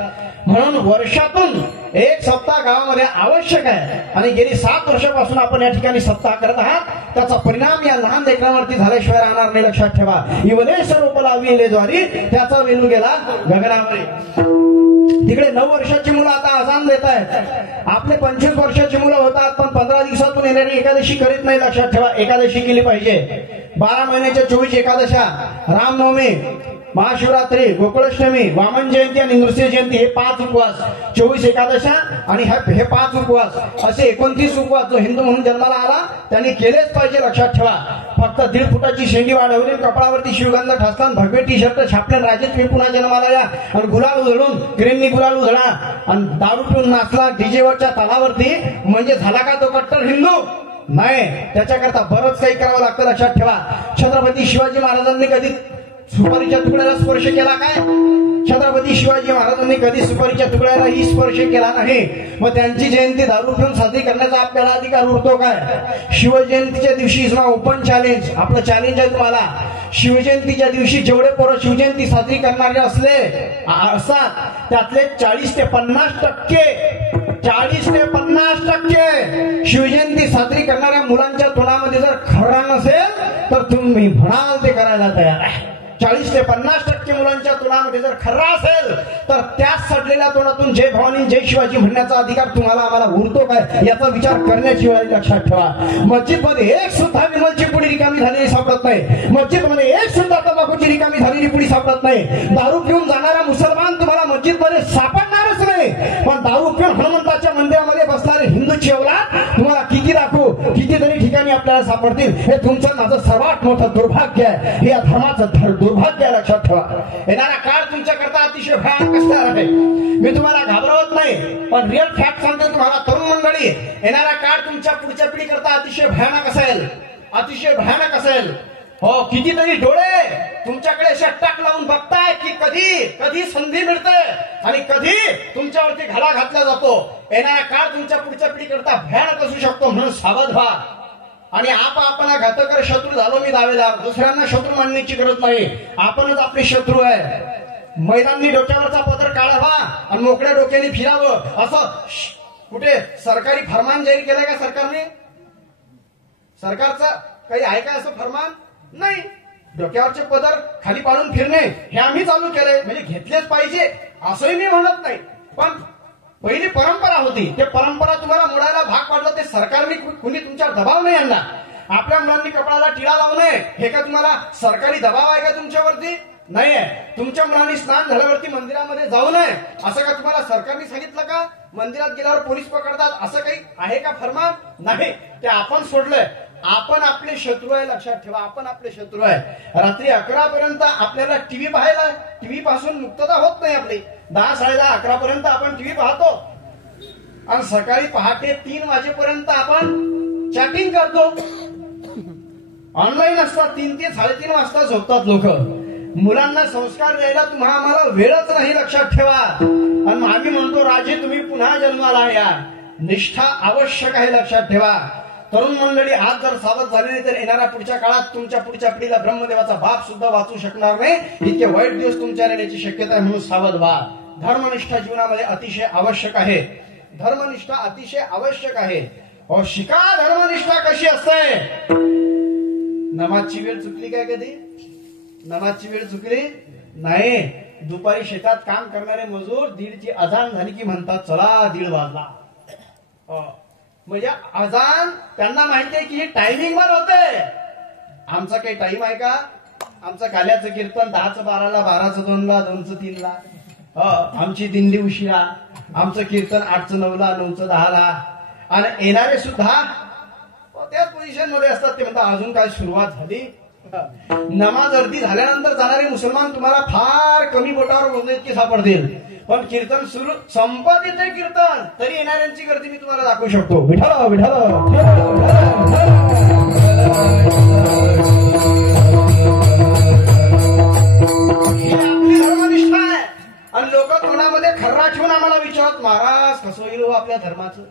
म्हणून वर्षातून एक सप्ताह गावामध्ये आवश्यक आहे. आणि गेली 7 वर्षापासून आपण या ठिकाणी सप्ताह करत आहात, त्याचा परिणाम या लहान लेकरांवरती झाल्याशिवाय राहणार नाही. लक्षात ठेवा, इवले सर्वपला विले द्वारी, त्याचा वेलू गेला गगनामध्ये. तिकडे 9 वर्षाची मुलं आता अजान देत आहेत. आपले 25 वर्षाची मुलं होतात, पण 15 दिवसातून येणारी एकादशी करीत नाही. लक्षात ठेवा, एकादशी केली पाहिजे. 12 महिन्याच्या 24 एकादशा, रामनवमी, महाशिवरात्री, गोकुळाष्टमी, वामन जयंती आणि नृसिंह जयंती, हे 5 उपवास, 24 एकादशा आणि हे 5 उपवास, असे 29 उपवास जो हिंदू म्हणून जन्माला आला त्यांनी केलेच पाहिजे. लक्षात ठेवा, फक्त 1.5 फुटाची शेंडी वाढवली, कपाळावरती शिवगंध ठासला, भगवे टी शर्ट छापले, राजे तुम्ही पुन्हा जन्माला या आणि गुलाल उधळून, क्रीमनी गुलाल उधळा आणि दारू पिऊन नाचला डीजेवरच्या तालावरती, म्हणजे झाला का तो कट्टर हिंदू? नाही, त्याच्याकरता बरंच काही करावं लागतं. लक्षात ठेवा, छत्रपती शिवाजी महाराजांनी कधी सुपारीच्या तुकड्याला स्पर्श केला काय? छत्रपती शिवाजी महाराजांनी कधी सुपारीच्या तुकड्यालाही स्पर्श केला नाही. मग त्यांची जयंती दारू पिऊन साजरी करण्याचा आपल्याला अधिकार उरतो काय? शिवजयंतीच्या दिवशी इज नाव ओपन चॅलेंज, आपलं चॅलेंज आहे तुम्हाला. शिवजयंतीच्या दिवशी जेवढे पोरं शिवजयंती साजरी करणारे असतात त्यातले 40 ते 50% 40 ते 50% शिवजयंती साजरी करणाऱ्या मुलांच्या तोंडामध्ये जर खरा नसेल तर तुम्ही म्हणाल ते करायला तयार आहे. 40 ते 50% मुलांच्या तोंडामध्ये जर खरा असेल तर त्याच सडलेल्या तोंडातून जय भवानी, जय शिवाजी म्हणण्याचा अधिकार तुम्हाला आम्हाला उरतो काय, याचा विचार करण्याची वेळ. लक्षात ठेवा, मस्जिदमध्ये एक सुद्धा विमलची पुडी रिकामी झालेली सापडत नाही. मस्जिदमध्ये एक सुद्धा तंबाखूची रिकामी झालेली पुडी सापडत नाही. दारू पिऊन जाणारा मुसलमान तुम्हाला मस्जिदमध्ये सापडणारच नाही. पण दारू पिऊन हनुमंताच्या मंदिरामध्ये बसणारे हिंदूची अवलाद तुम्हाला किती दाखवू, कितीतरी ठिकाणी आपल्याला सापडतील. हे तुमचं माझं सर्वात मोठं दुर्भाग्य आहे. हे या धर्माचं दुर्भाग्य. लक्षात ठेवा, येणारा काळ तुमच्याकरता अतिशय भयानक असणार आहे. मी तुम्हाला घाबरवत नाही, पण रिअल फॅक्ट सांगतो तुम्हाला. तरुण मंडळी, येणारा काळ तुमच्या पुढच्या पिढीकरता अतिशय भयानक असेल, अतिशय भयानक असेल. हो, कितीतरी डोळे तुमच्याकडे टक लावून बघताय की कधी संधी मिळते आणि कधी तुमच्यावरती घाला घातला जातो. येणारा काळ तुमच्या पुढच्या पिढीकरता भयानक असू शकतो. म्हणून सावध व्हा. आणि आपण घातकर शत्रू झालो मी दावेदार. दुसऱ्यांना शत्रू मानण्याची गरज नाही, आपणच आपले शत्रू आहे. मैदानी डोक्यावरचा पदर काढावा आणि मोकळ्या डोक्याने फिरावं, असं कुठे सरकारी फरमान जाहीर केलंय का सरकारने? सरकारचं काही आहे का असं फरमान? नाही. डोक्यावरचे पदर खाली पाडून फिरणे हे आम्ही चालू केलंय, म्हणजे घेतलेच पाहिजे असंही मी म्हणत नाही, पण पहिली परंपरा होती, ते परंपरा तुम्हाला मोडायला भाग पाडलं, ते सरकारने कुणी तुमच्यावर दबाव नाही आणला. आपल्या मुलांनी कपडाला टिळा लावू नये हे का तुम्हाला सरकारी दबाव आहे का तुमच्यावरती? नाहीये. तुमच्या मुलांनी स्नान झाल्यावरती मंदिरामध्ये जाऊ नये असं का तुम्हाला सरकारने सांगितलं का? मंदिरात गेल्यावर पोलीस पकडतात असं काही आहे का फरमान? नाही, ते आपण सोडलंय. आपण आपले शत्रू आहे, लक्षात ठेवा, आपण आपले शत्रू आहे. रात्री 11 पर्यंत आपल्याला टीव्ही पाहायला, टीव्ही पासून मुक्तता होत नाही आपली. 10, 10:30, 11 पर्यंत आपण टीव्ही पाहतो आणि सकाळी पहाटे 3 वाजेपर्यंत आपण चॅटिंग करतो. ऑनलाईन असतात, 3 ते 3:30 वाजता झोपतात लोक. मुलांना संस्कार द्यायला आम्हाला वेळच नाही, लक्षात ठेवा. आणि आम्ही म्हणतो राजे तुम्ही पुन्हा जन्माला या. निष्ठा आवश्यक आहे, लक्षात ठेवा. तरुण मंडळी आज जर सावध झाले नाही तर येणाऱ्या पुढच्या काळात तुमच्या पुढच्या पिढीला ब्रह्मदेवाचा बाप सुद्धा वाचू शकणार नाही, इतके वाईट दिवस तुमच्या येण्याची शक्यता आहे. म्हणून सावध व्हा. धर्मनिष्ठा जीवनामध्ये अतिशय आवश्यक आहे. धर्मनिष्ठा अतिशय आवश्यक आहे. शिका धर्मनिष्ठा कशी असते. नमाजची वेळ चुकली काय कधी? नमाजची वेळ चुकली नाही. दुपारी शेतात काम करणारे मजूर 1:30ची अजान झाली की म्हणतात चला 1:30 वाजला. म्हणजे अजान त्यांना माहितीये की ही टायमिंग वर होते. आमचा काही टाइम आहे का? आमचं काल्याचं कीर्तन 10चं 12ला, 12चं 2ला, 2चं 3ला. आमची दिंडी उशिरा. आमचं कीर्तन 8चं 9ला, 9चं 10ला. आणि येणारे सुद्धा त्याच पोझिशन मध्ये असतात. ते म्हणतात अजून काय सुरुवात झाली. नमाज अर्धी झाल्यानंतर जाणारे मुसलमान तुम्हाला फार कमी बोटावर मोजणे इतके सापडतील. पण कीर्तन सुरू संपत येते कीर्तन तरी येणाऱ्यांची गर्दी मी तुम्हाला दाखवू शकतो. विठ्ठल विठ्ठल. ही आपली धर्मनिष्ठा आहे. आणि लोक तोंडामध्ये खर्रा ठेवून आम्हाला विचारत महाराज कसं होईल हो आपल्या धर्माचं.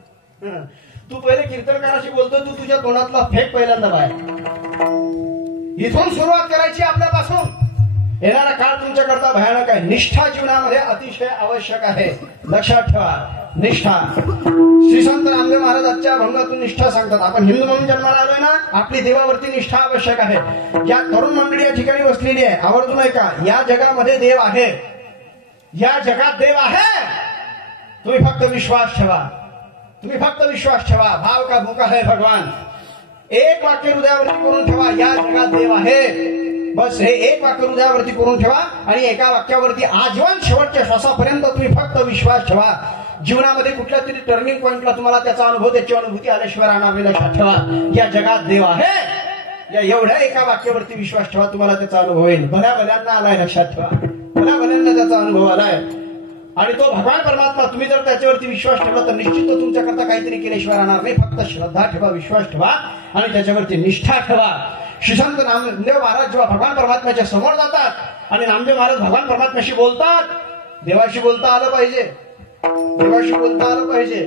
तू पहिले कीर्तनकाराशी बोलतो, तू तुझ्या तोंडातला फेक पहिल्यांदा बाहेर. इथून सुरुवात करायची आपल्यापासून. येणारा काळ तुमच्याकरता भयानक आहे. निष्ठा जीवनामध्ये अतिशय आवश्यक आहे, लक्षात ठेवा. निष्ठा. श्री संत नामदेव महाराज आजच्या अभंगातून निष्ठा सांगतात. आपण हिंदू म्हणून जन्माला आलोय ना, आपली देवावरती निष्ठा आवश्यक आहे. या तरुण मंडळी या ठिकाणी बसलेली आहे, आवर्जून ऐका. या जगामध्ये देव आहे, या जगात देव आहे. तुम्ही फक्त विश्वास ठेवा, तुम्ही फक्त विश्वास ठेवा. भाव का भूका है भगवान. एक वाक्य हृदयावरती करून ठेवा, या जगात देव आहे. बस हे एक वाक्य हृदयावरती करून ठेवा आणि एका वाक्यावरती आजीवन शेवटच्या श्वासापर्यंत तुम्ही फक्त विश्वास ठेवा. जीवनामध्ये कुठल्या तरी टर्निंग पॉइंटला तुम्हाला त्याचा अनुभव, त्याची अनुभूती आल्याशिवाय राहणार नाही. लक्षात ठेवा, या जगात देव आहे. या एवढ्या एका वाक्यावरती विश्वास ठेवा, तुम्हाला त्याचा अनुभव होईल. भल्या भल्यांना आलाय, लक्षात ठेवा. भल्या भल्यांना त्याचा अनुभव आलाय. आणि तो भगवान परमात्मा, तुम्ही जर त्याच्यावरती विश्वास ठेवला तर निश्चित तो तुमच्याकरता काहीतरी केल्याशिवाय राहणार नाही. फक्त श्रद्धा ठेवा, विश्वास ठेवा आणि त्याच्यावरती निष्ठा ठेवा. श्रीसंत नामदेव महाराज जेव्हा भगवान परमात्म्याच्या समोर जातात आणि नामदेव महाराज भगवान परमात्म्याशी बोलतात, देवाशी बोलता आलं पाहिजे, देवाशी बोलता आलं पाहिजे.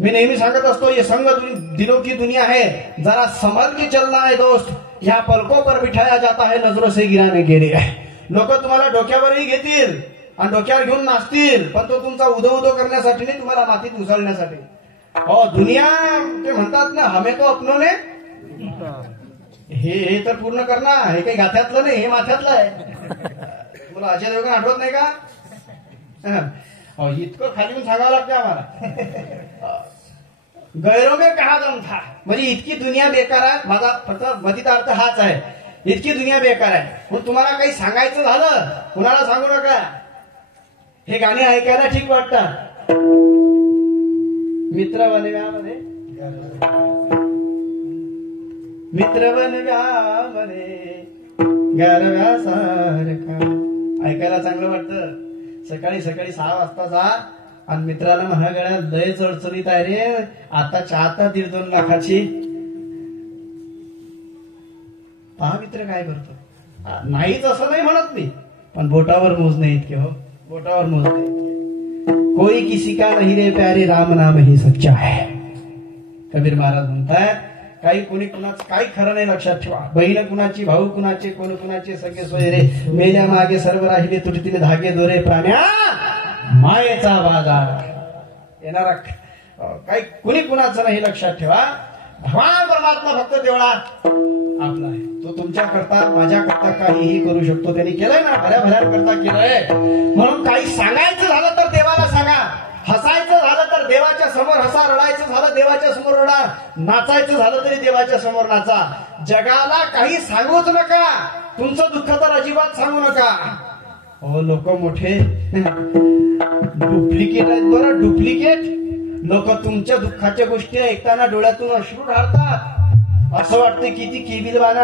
मी नेहमी सांगत असतो, ये संग दिलों की दुनिया है, जरा संभल के चलना है दोस्त. या पलकों पर बिठाया जाता है, नजरों से गिराने के लिए. लोक तुम्हाला डोक्यावरही घेतील आणि डोक्यावर घेऊन नाचतील, पण तो तुमचा उदो उदो करण्यासाठी नाही, तुम्हाला मातीत उसळण्यासाठी. हो, दुनिया ते म्हणतात ना, हमें तो अपनों ने. हे तर पूर्ण करणार, हे काही गाथ्यातलं नाही, हे माथ्यातलं आहे. तुम्हाला अजय देवगण आठवत नाही का? इतकं खाली सांगावं लागतं आम्हाला. गैरों में कहा दम था, म्हणजे इतकी दुनिया बेकार आहे. माझा फक्त मधीचा अर्थ हाच आहे, इतकी दुनिया बेकार आहे. मग तुम्हाला काही सांगायचं झालं, कुणाला सांगू नका. हे गाणे ऐकायला ठीक वाटतात. मित्र बनव्यामध्ये, मित्र बनव्यामध्ये गारव्यासारखा ऐकायला चांगलं वाटतं. सकाळी सकाळी 6 वाजता जा आणि मित्राला म्हणा गड्या लय चढचणीत आहे रे, आता चहा 1.5-2 लाखाची. पहा मित्र काय करतो. नाहीच असं नाही म्हणत मी, पण बोटावर मोजणे इतके. हो, बोटावर मोजणे इतके. कोई किसी का नहीं रे प्यारे, राम नाम ही सच्चा है. कबीर महाराज म्हणतात, काही कोणी कुणाचं काही खरं नाही. लक्षात ठेवा, बहीण कुणाची, भाऊ कुणाचे, कोण कुणाचे, सगळे सोयरे. मेल्या मागे सर्व राहिले, तुटतील धागे दोरे, प्राण्या मायेचा बाजार. येणारा काही कुणी कुणाचं नाही. लक्षात ठेवा, भगवान परमात्मा फक्त तेवढा आपला आहे, तो तुमच्या तुमच्याकरता माझ्याकरता काहीही करू शकतो. त्यांनी केलंय ना, भल्या भल्यांकरता केलंय. म्हणून काही सांगायचं झालं तर देवाला सांगा, हसायचं झालं तर देवाच्या समोर हसा, रडायचं झालं देवाच्या समोर रडा, नाचायचं झालं तरी देवाच्या समोर नाचा. जगाला काही सांगूच नका, तुमचं दुःख तर अजिबात सांगू नका. हो, लोक मोठे डुप्लिकेट आहेत बरं, डुप्लिकेट लोक. तुमच्या दुःखाच्या गोष्टी ऐकताना डोळ्यातून अश्रू ढाळतात. असं वाटतं किती केबिलवाना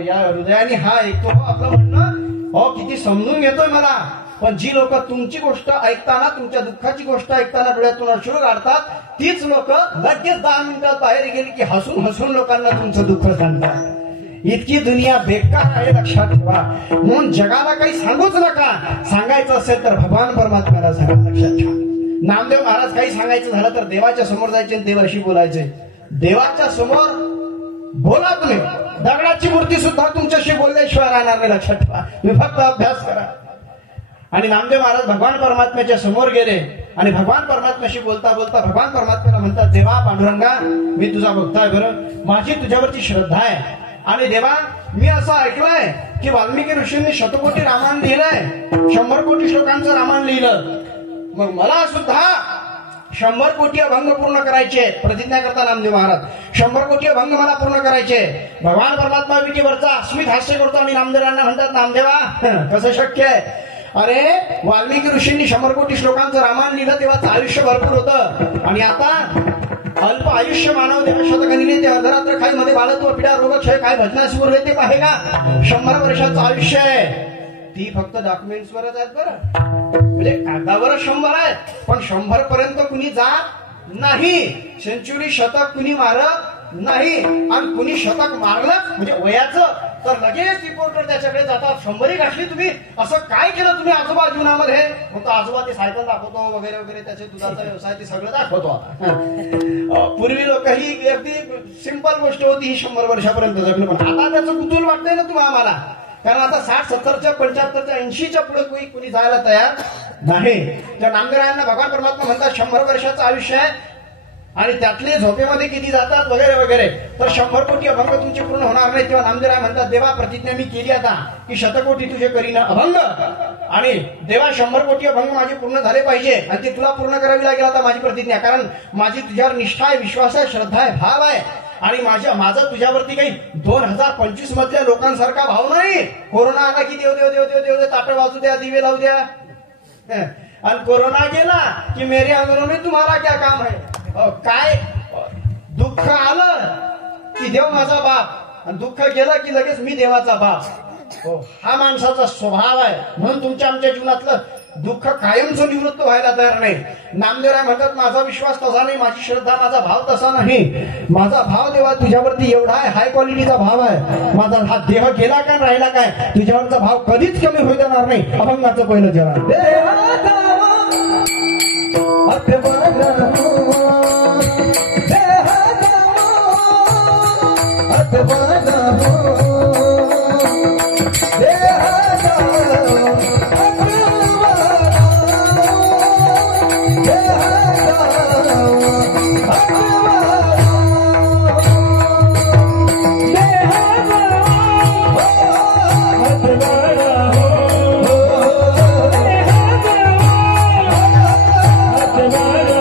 या हृदयाने हा ऐकतो आपलं म्हणणं, हो किती समजून घेतोय मला. पण जी लोक तुमची गोष्ट ऐकताना, तुमच्या दुःखाची गोष्ट ऐकताना डोळ्यातून अश्रू काढतात, तीच लोक लगेच 10 मिनिटात बाहेर गेली की हसून हसून लोकांना तुमचं दुःख सांगतात. इतकी दुनिया बेकार आहे, लक्षात ठेवा. म्हणून जगाला काही सांगूच नका. सांगायचं असेल तर भगवान परमात्म्याला सांगा, लक्षात ठेवा. नामदेव महाराज काही सांगायचं झालं तर देवाच्या समोर जायचे आणि देवाशी बोलायचे. देवाच्या समोर बोला तुम्ही, दगडाची मूर्ती सुद्धा तुमच्याशी बोलल्याशिवाय राहणार नाही, लक्षात ठेवा. तुम्ही फक्त अभ्यास करा. आणि नामदेव महाराज भगवान परमात्म्याच्या समोर गेले आणि भगवान परमात्म्याशी बोलता बोलता भगवान परमात्म्याला म्हणतात, देवा पांडुरंगा, मी तुझा भक्त आहे बरं, माझी तुझ्यावरची श्रद्धा आहे. आणि देवा, मी असं ऐकलंय की वाल्मिकी ऋषींनी शतकोटी रामायण लिहिलंय, 100 कोटी श्लोकांचं रामायण लिहिलं. मग मला सुद्धा 100 कोटी अभंग पूर्ण करायचे. प्रतिज्ञा करता नामदेव महाराज, 100 कोटी अभंग मला पूर्ण करायचे. भगवान परमात्मा विटीवरचा अस्मित हास्य करतो आणि नामदेवांना म्हणतात, नामदेवा कसं शक्य आहे? अरे, वाल्मिकी ऋषींनी 100 कोटी श्लोकांचं रामायण लिहिलं तेव्हाच आयुष्य भरपूर होतं, आणि आता अल्प आयुष्य मानव देह शतकानी ते अर्धरात्र खाई मध्ये बालत्व पिढा रोग क्षय काय भजनाशी उरले ते पाहे का? 100 वर्षाचं आयुष्य आहे. ती फक्त डॉक्युमेंट्सवरच आहेत बरं, म्हणजे कागदावरच 100 आहेत, पण 100 पर्यंत कुणी जात नाही. सेंचुरी शतक कुणी मारत नाही. आणि कुणी शतक मारलं म्हणजे वयाचं तर लगेच रिपोर्टर त्याच्याकडे जातात, 100 गाठली तुम्ही, असं काय केलं तुम्ही आजोबा जीवनामध्ये? मग तो आजोबा ते सायकल दाखवतो वगैरे वगैरे, त्याचे दुधाचा व्यवसाय ते सगळं दाखवतो. आता पूर्वी लोक ही अगदी सिंपल गोष्ट होती, ही 100 वर्षापर्यंत जगणं. पण आता त्याचं कुतूल वाटतंय ना तुम्हाला आम्हाला, कारण आता 60, 70च्या 75च्या 80च्या पुढे कुणी जायला तयार नाही. त्या नामदेवांना भगवान परमात्मा म्हणतात 100 वर्षाचं आयुष्य आहे आणि त्यातले झोपेमध्ये किती जातात वगैरे वगैरे, तर 100 कोटी अभंग तुमचे पूर्ण होणार नाही. तेव्हा नामदेव म्हणतात, देवा प्रतिज्ञा मी केली आता की शतकोटी तुझे करीन अभंग, आणि देवा 100 कोटी अभंग माझे पूर्ण झाले पाहिजे, आणि ते तुला पूर्ण करावी लागेल आता माझी प्रतिज्ञा. कारण माझी तुझ्यावर निष्ठा आहे, विश्वास आहे, श्रद्धा आहे, भाव आहे. आणि माझा तुझ्यावरती काही 2025 मधल्या लोकांसारखा भाव नाही. कोरोना आला की देव देव देव देव देव देव ताटं वाजू द्या, दिवे लावू द्या, आणि कोरोना गेला की मेरे अंगणों में तुम्हारा क्या काम है. काय दुःख आलं की देव माझा बाप, आणि दुःख गेलं की लगेच मी देवाचा बाप. हा माणसाचा स्वभाव आहे. म्हणून तुमच्या आमच्या जीवनातलं दुःख कायमचं निवृत्त व्हायला तयार नाही. नामदेवराय म्हणतात, माझा विश्वास तसा नाही, माझी श्रद्धा, माझा भाव तसा नाही. माझा भाव देवा तुझ्यावरती एवढा आहे, हाय क्वालिटीचा भाव आहे. माझा हा देह गेला काय राहिला काय, तुझ्यावरचा भाव कधीच कमी होऊ देणार नाही. अभंगाचं पहिलं जरा Bye.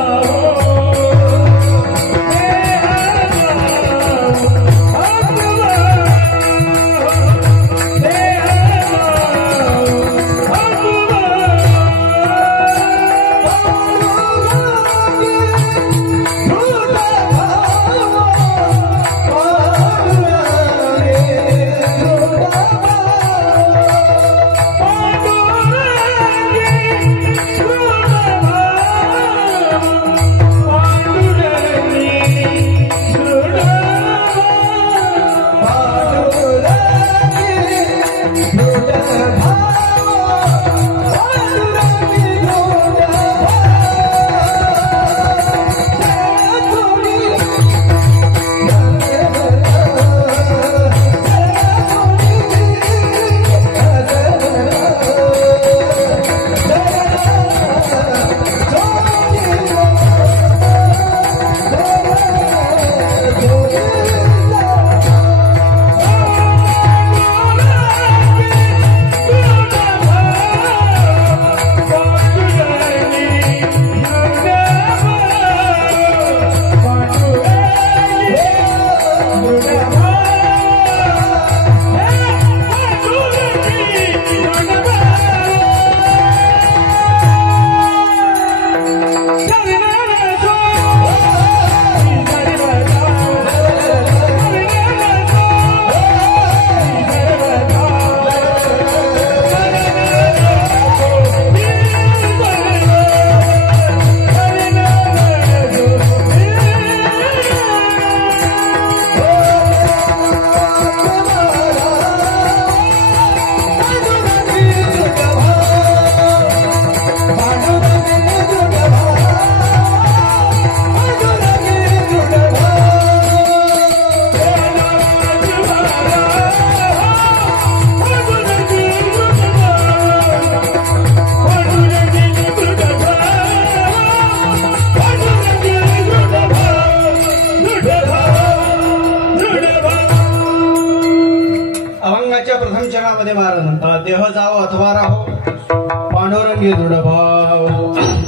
दृढ भाव.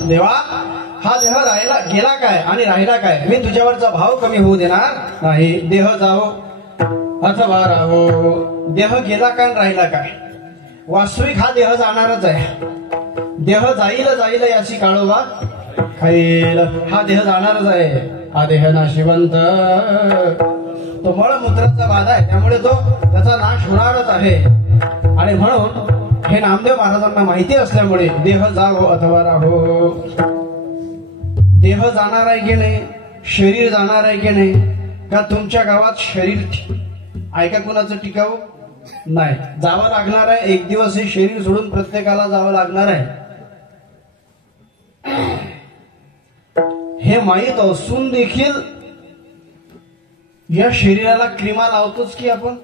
देवा, हा देह राहिला गेला काय आणि राहिला काय, मी तुझ्यावरचा भाव कमी होऊ देणार नाही. देह जावो अथवा राहो, देह गेला काय राहिला काय, वास्तविक हा देह जाणारच आहे. देह जाईल जाईल याची काळोबा खाईल. हा देह जाणारच आहे. हा देह नाशिवंत, तो मळमूत्राचा बाधा आहे, त्यामुळे तो त्याचा नाश होणारच आहे. आणि म्हणून हे नामदेव महाराजांना माहिती असल्यामुळे देह जावो अथवा राहो. देह जाणार आहे की नाही, शरीर जाणार आहे की नाही, का तुमच्या गावात शरीर ऐका कुणाचं टिकावं नाही, जावं लागणार आहे. एक दिवस हे शरीर सोडून प्रत्येकाला जावं लागणार आहे. हे माहीत असून देखील या शरीराला क्रिमा लावतोच की आपण.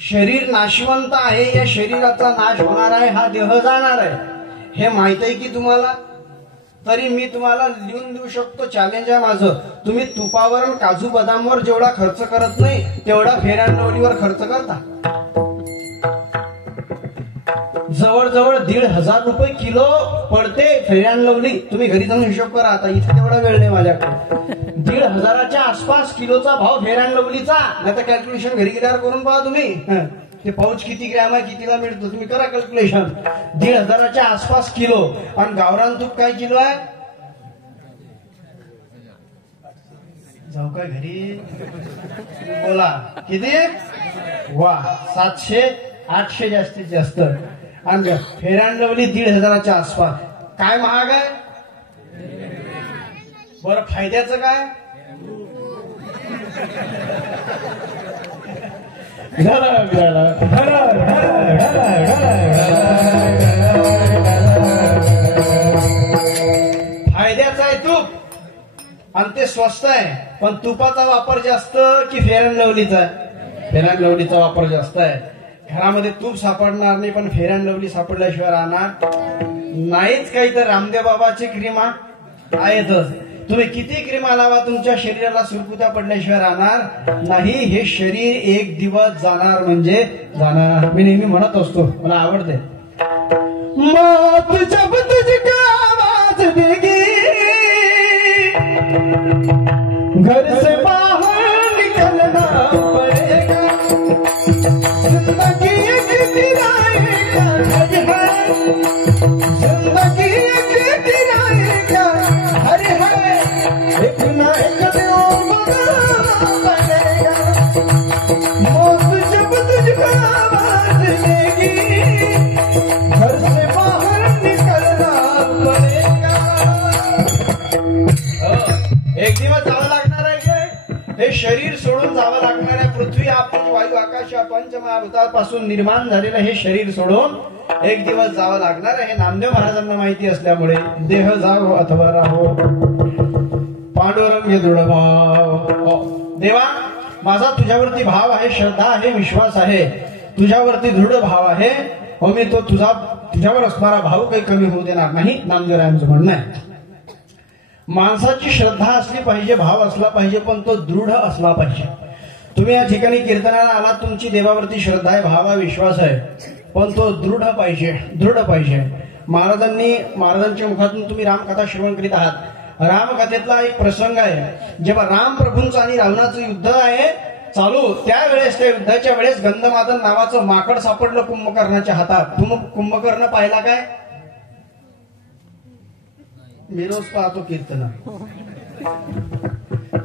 शरीर नाशवंत आहे, या शरीराचा नाश होणार आहे, हा देह जाणार आहे, हे माहित आहे की तुम्हाला. तरी मी तुम्हाला लिहून देऊ शकतो, चॅलेंज आहे माझं. तुम्ही तुपावर आणि काजू बदामवर जेवढा खर्च करत नाही तेवढा फेऱ्यांलवलीवर खर्च करता. जवळजवळ 1,500 रुपये किलो पडते फेऱ्यांलवली. तुम्ही घरी जाऊन हिशोब करा, आता इथे तेवढा वेळ नाही माझ्याकडे. 1,500च्या आसपास किलोचा भाव फेऱ्यांलवलीचा. नाही तर कॅल्क्युलेशन घरी गेल्यावर करून पहा तुम्ही. ते पाऊच किती ग्रॅम आहे, कितीला मिळतो, तुम्ही करा कॅल्क्युलेशन. 1,500च्या आसपास किलो. आणि गावरान तूप काय किलो आहे, जाऊ काय घरी बोला किती, वा 700-800 जास्तीत जास्त. आणि फेऱ्यांलवली 1,500च्या आसपास. काय महाग आहे बरं, फायद्याचं काय, फायद्याचं आहे तूप आणि ते स्वस्त आहे. पण तुपाचा वापर जास्त की फेऱ्यांलवलीचा आहे, फेऱ्यांलवलीचा वापर जास्त आहे. घरामध्ये तूप सापडणार नाही, पण फेऱ्यांलवली सापडल्याशिवाय राहणार नाहीच. काही तर रामदेव बाबाची क्रीमा आहेतच. तुम्ही किती क्रीमा लावा, तुमच्या शरीराला सुरकुत्या पडल्याशिवाय राहणार नाही. हे शरीर एक दिवस जाणार म्हणजे जाणार. मी नेहमी म्हणत असतो, मला आवडते, मौत जब तुझको आवाज देगी, घर से बाहर निकलना पड़ेगा, जिंदगी एक किराए का घर है, जिंदगी एक किराए का घर है, एक ना एक दिन बदलना पड़ेगा, मौत जब तुझको आवाज देगी, घर से बाहर निकलना पड़ेगा. एक दिवस जावं लागणार आहे काय, हे शरीर सोडून जावं लागणार आहे. पृथ्वी आपण वायू आकाश या पंचमहाभूतापासून निर्माण झालेलं हे शरीर सोडून एक दिवस जावं लागणार आहे. हे नामदेव महाराजांना माहिती असल्यामुळे देह जावो अथवा राहो. पांडुरंग दृढ भाव. देवा, माझा तुझ्यावरती भाव आहे, श्रद्धा आहे, विश्वास आहे, तुझ्यावरती दृढ भाव आहे. मी तो तुझ्यावर असणारा भाव काही कमी होऊ देणार नाही. नामदेवरायांचं म्हणणं आहे. माणसाची श्रद्धा असली पाहिजे, भाव असला पाहिजे, पण तो दृढ असला पाहिजे. तुम्ही या ठिकाणी कीर्तनाला आलात, तुमची देवावरती श्रद्धा आहे, भाव आहे, विश्वास आहे, पण तो दृढ पाहिजे, दृढ पाहिजे. महाराजांच्या मुखातून तुम्ही रामकथा श्रवण करीत आहात. रामकथेतला एक प्रसंग आहे, जेव्हा राम प्रभूंचं आणि रावणाचं युद्ध आहे चालू, त्यावेळेस त्या युद्धाच्या वेळेस गंधमादन नावाचं माकड सापडलं कुंभकर्णाच्या हातात. कुंभकर्ण पाहिला काय, मी रोज पाहतो कीर्तन,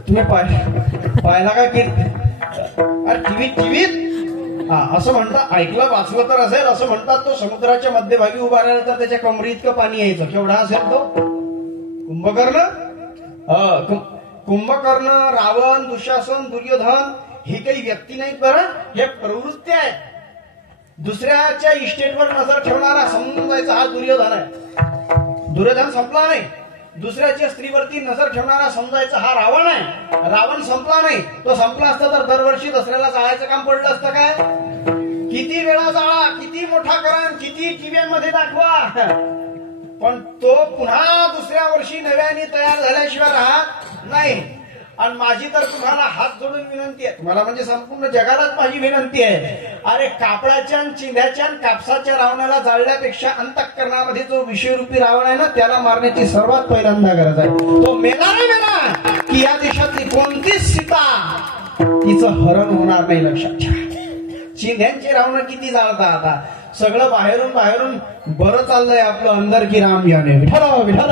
तुम्ही पाहिला काय कीर्तन टीव्हीत? असं म्हणतात, ऐकलं वाचलं तर असेल. असं म्हणतात तो समुद्राच्या मध्यभागी उभा राहिला तर त्याच्या कमरी इतकं पाणी यायचं. केवढा असेल तो कुंभकर्ण? कुंभकर्ण, रावण, दुःशासन, दुर्योधन ही काही व्यक्ती नाहीत बरं, हे प्रवृत्ती आहेत. दुसऱ्याच्या इस्टेटवर नजर ठेवणारा समजायचा हा दुर्योधन आहे. दुर्योधन संपला नाही. दुसऱ्याच्या स्त्रीवरती नजर ठेवणारा समजायचा हा रावण आहे. रावण संपला नाही. तो संपला असता तर दरवर्षी दसऱ्याला जाळायचं काम पडलं असतं काय? किती वेळा जाळा, किती मोठा करा, किती टीव्हीमध्ये दाखवा, पण तो पुन्हा दुसऱ्या वर्षी नव्याने तयार झाल्याशिवाय राहत नाही. आणि माझी तर तुम्हाला हात जोडून विनंती आहे, तुम्हाला म्हणजे संपूर्ण जगालाच माझी विनंती आहे. अरे कापडाच्या चिंध्याच्या कापसाच्या रावणाला जाळल्यापेक्षा अंतःकरणामध्ये जो विषयरूपी रावण आहे ना त्याला मारण्याची सर्वात पहिल्यांदा गरज आहे. तो मेला नाही मेला की या देशातली कोणतीच सीता तिचं हरण होणार नाही. लक्षात ठेवा. चिंध्यांचे रावण किती जाळतात आता. सगळं बाहेरून बाहेरून बरं चाललंय आपलं, अंदर की राम याने विठ्ठल विठ्ठल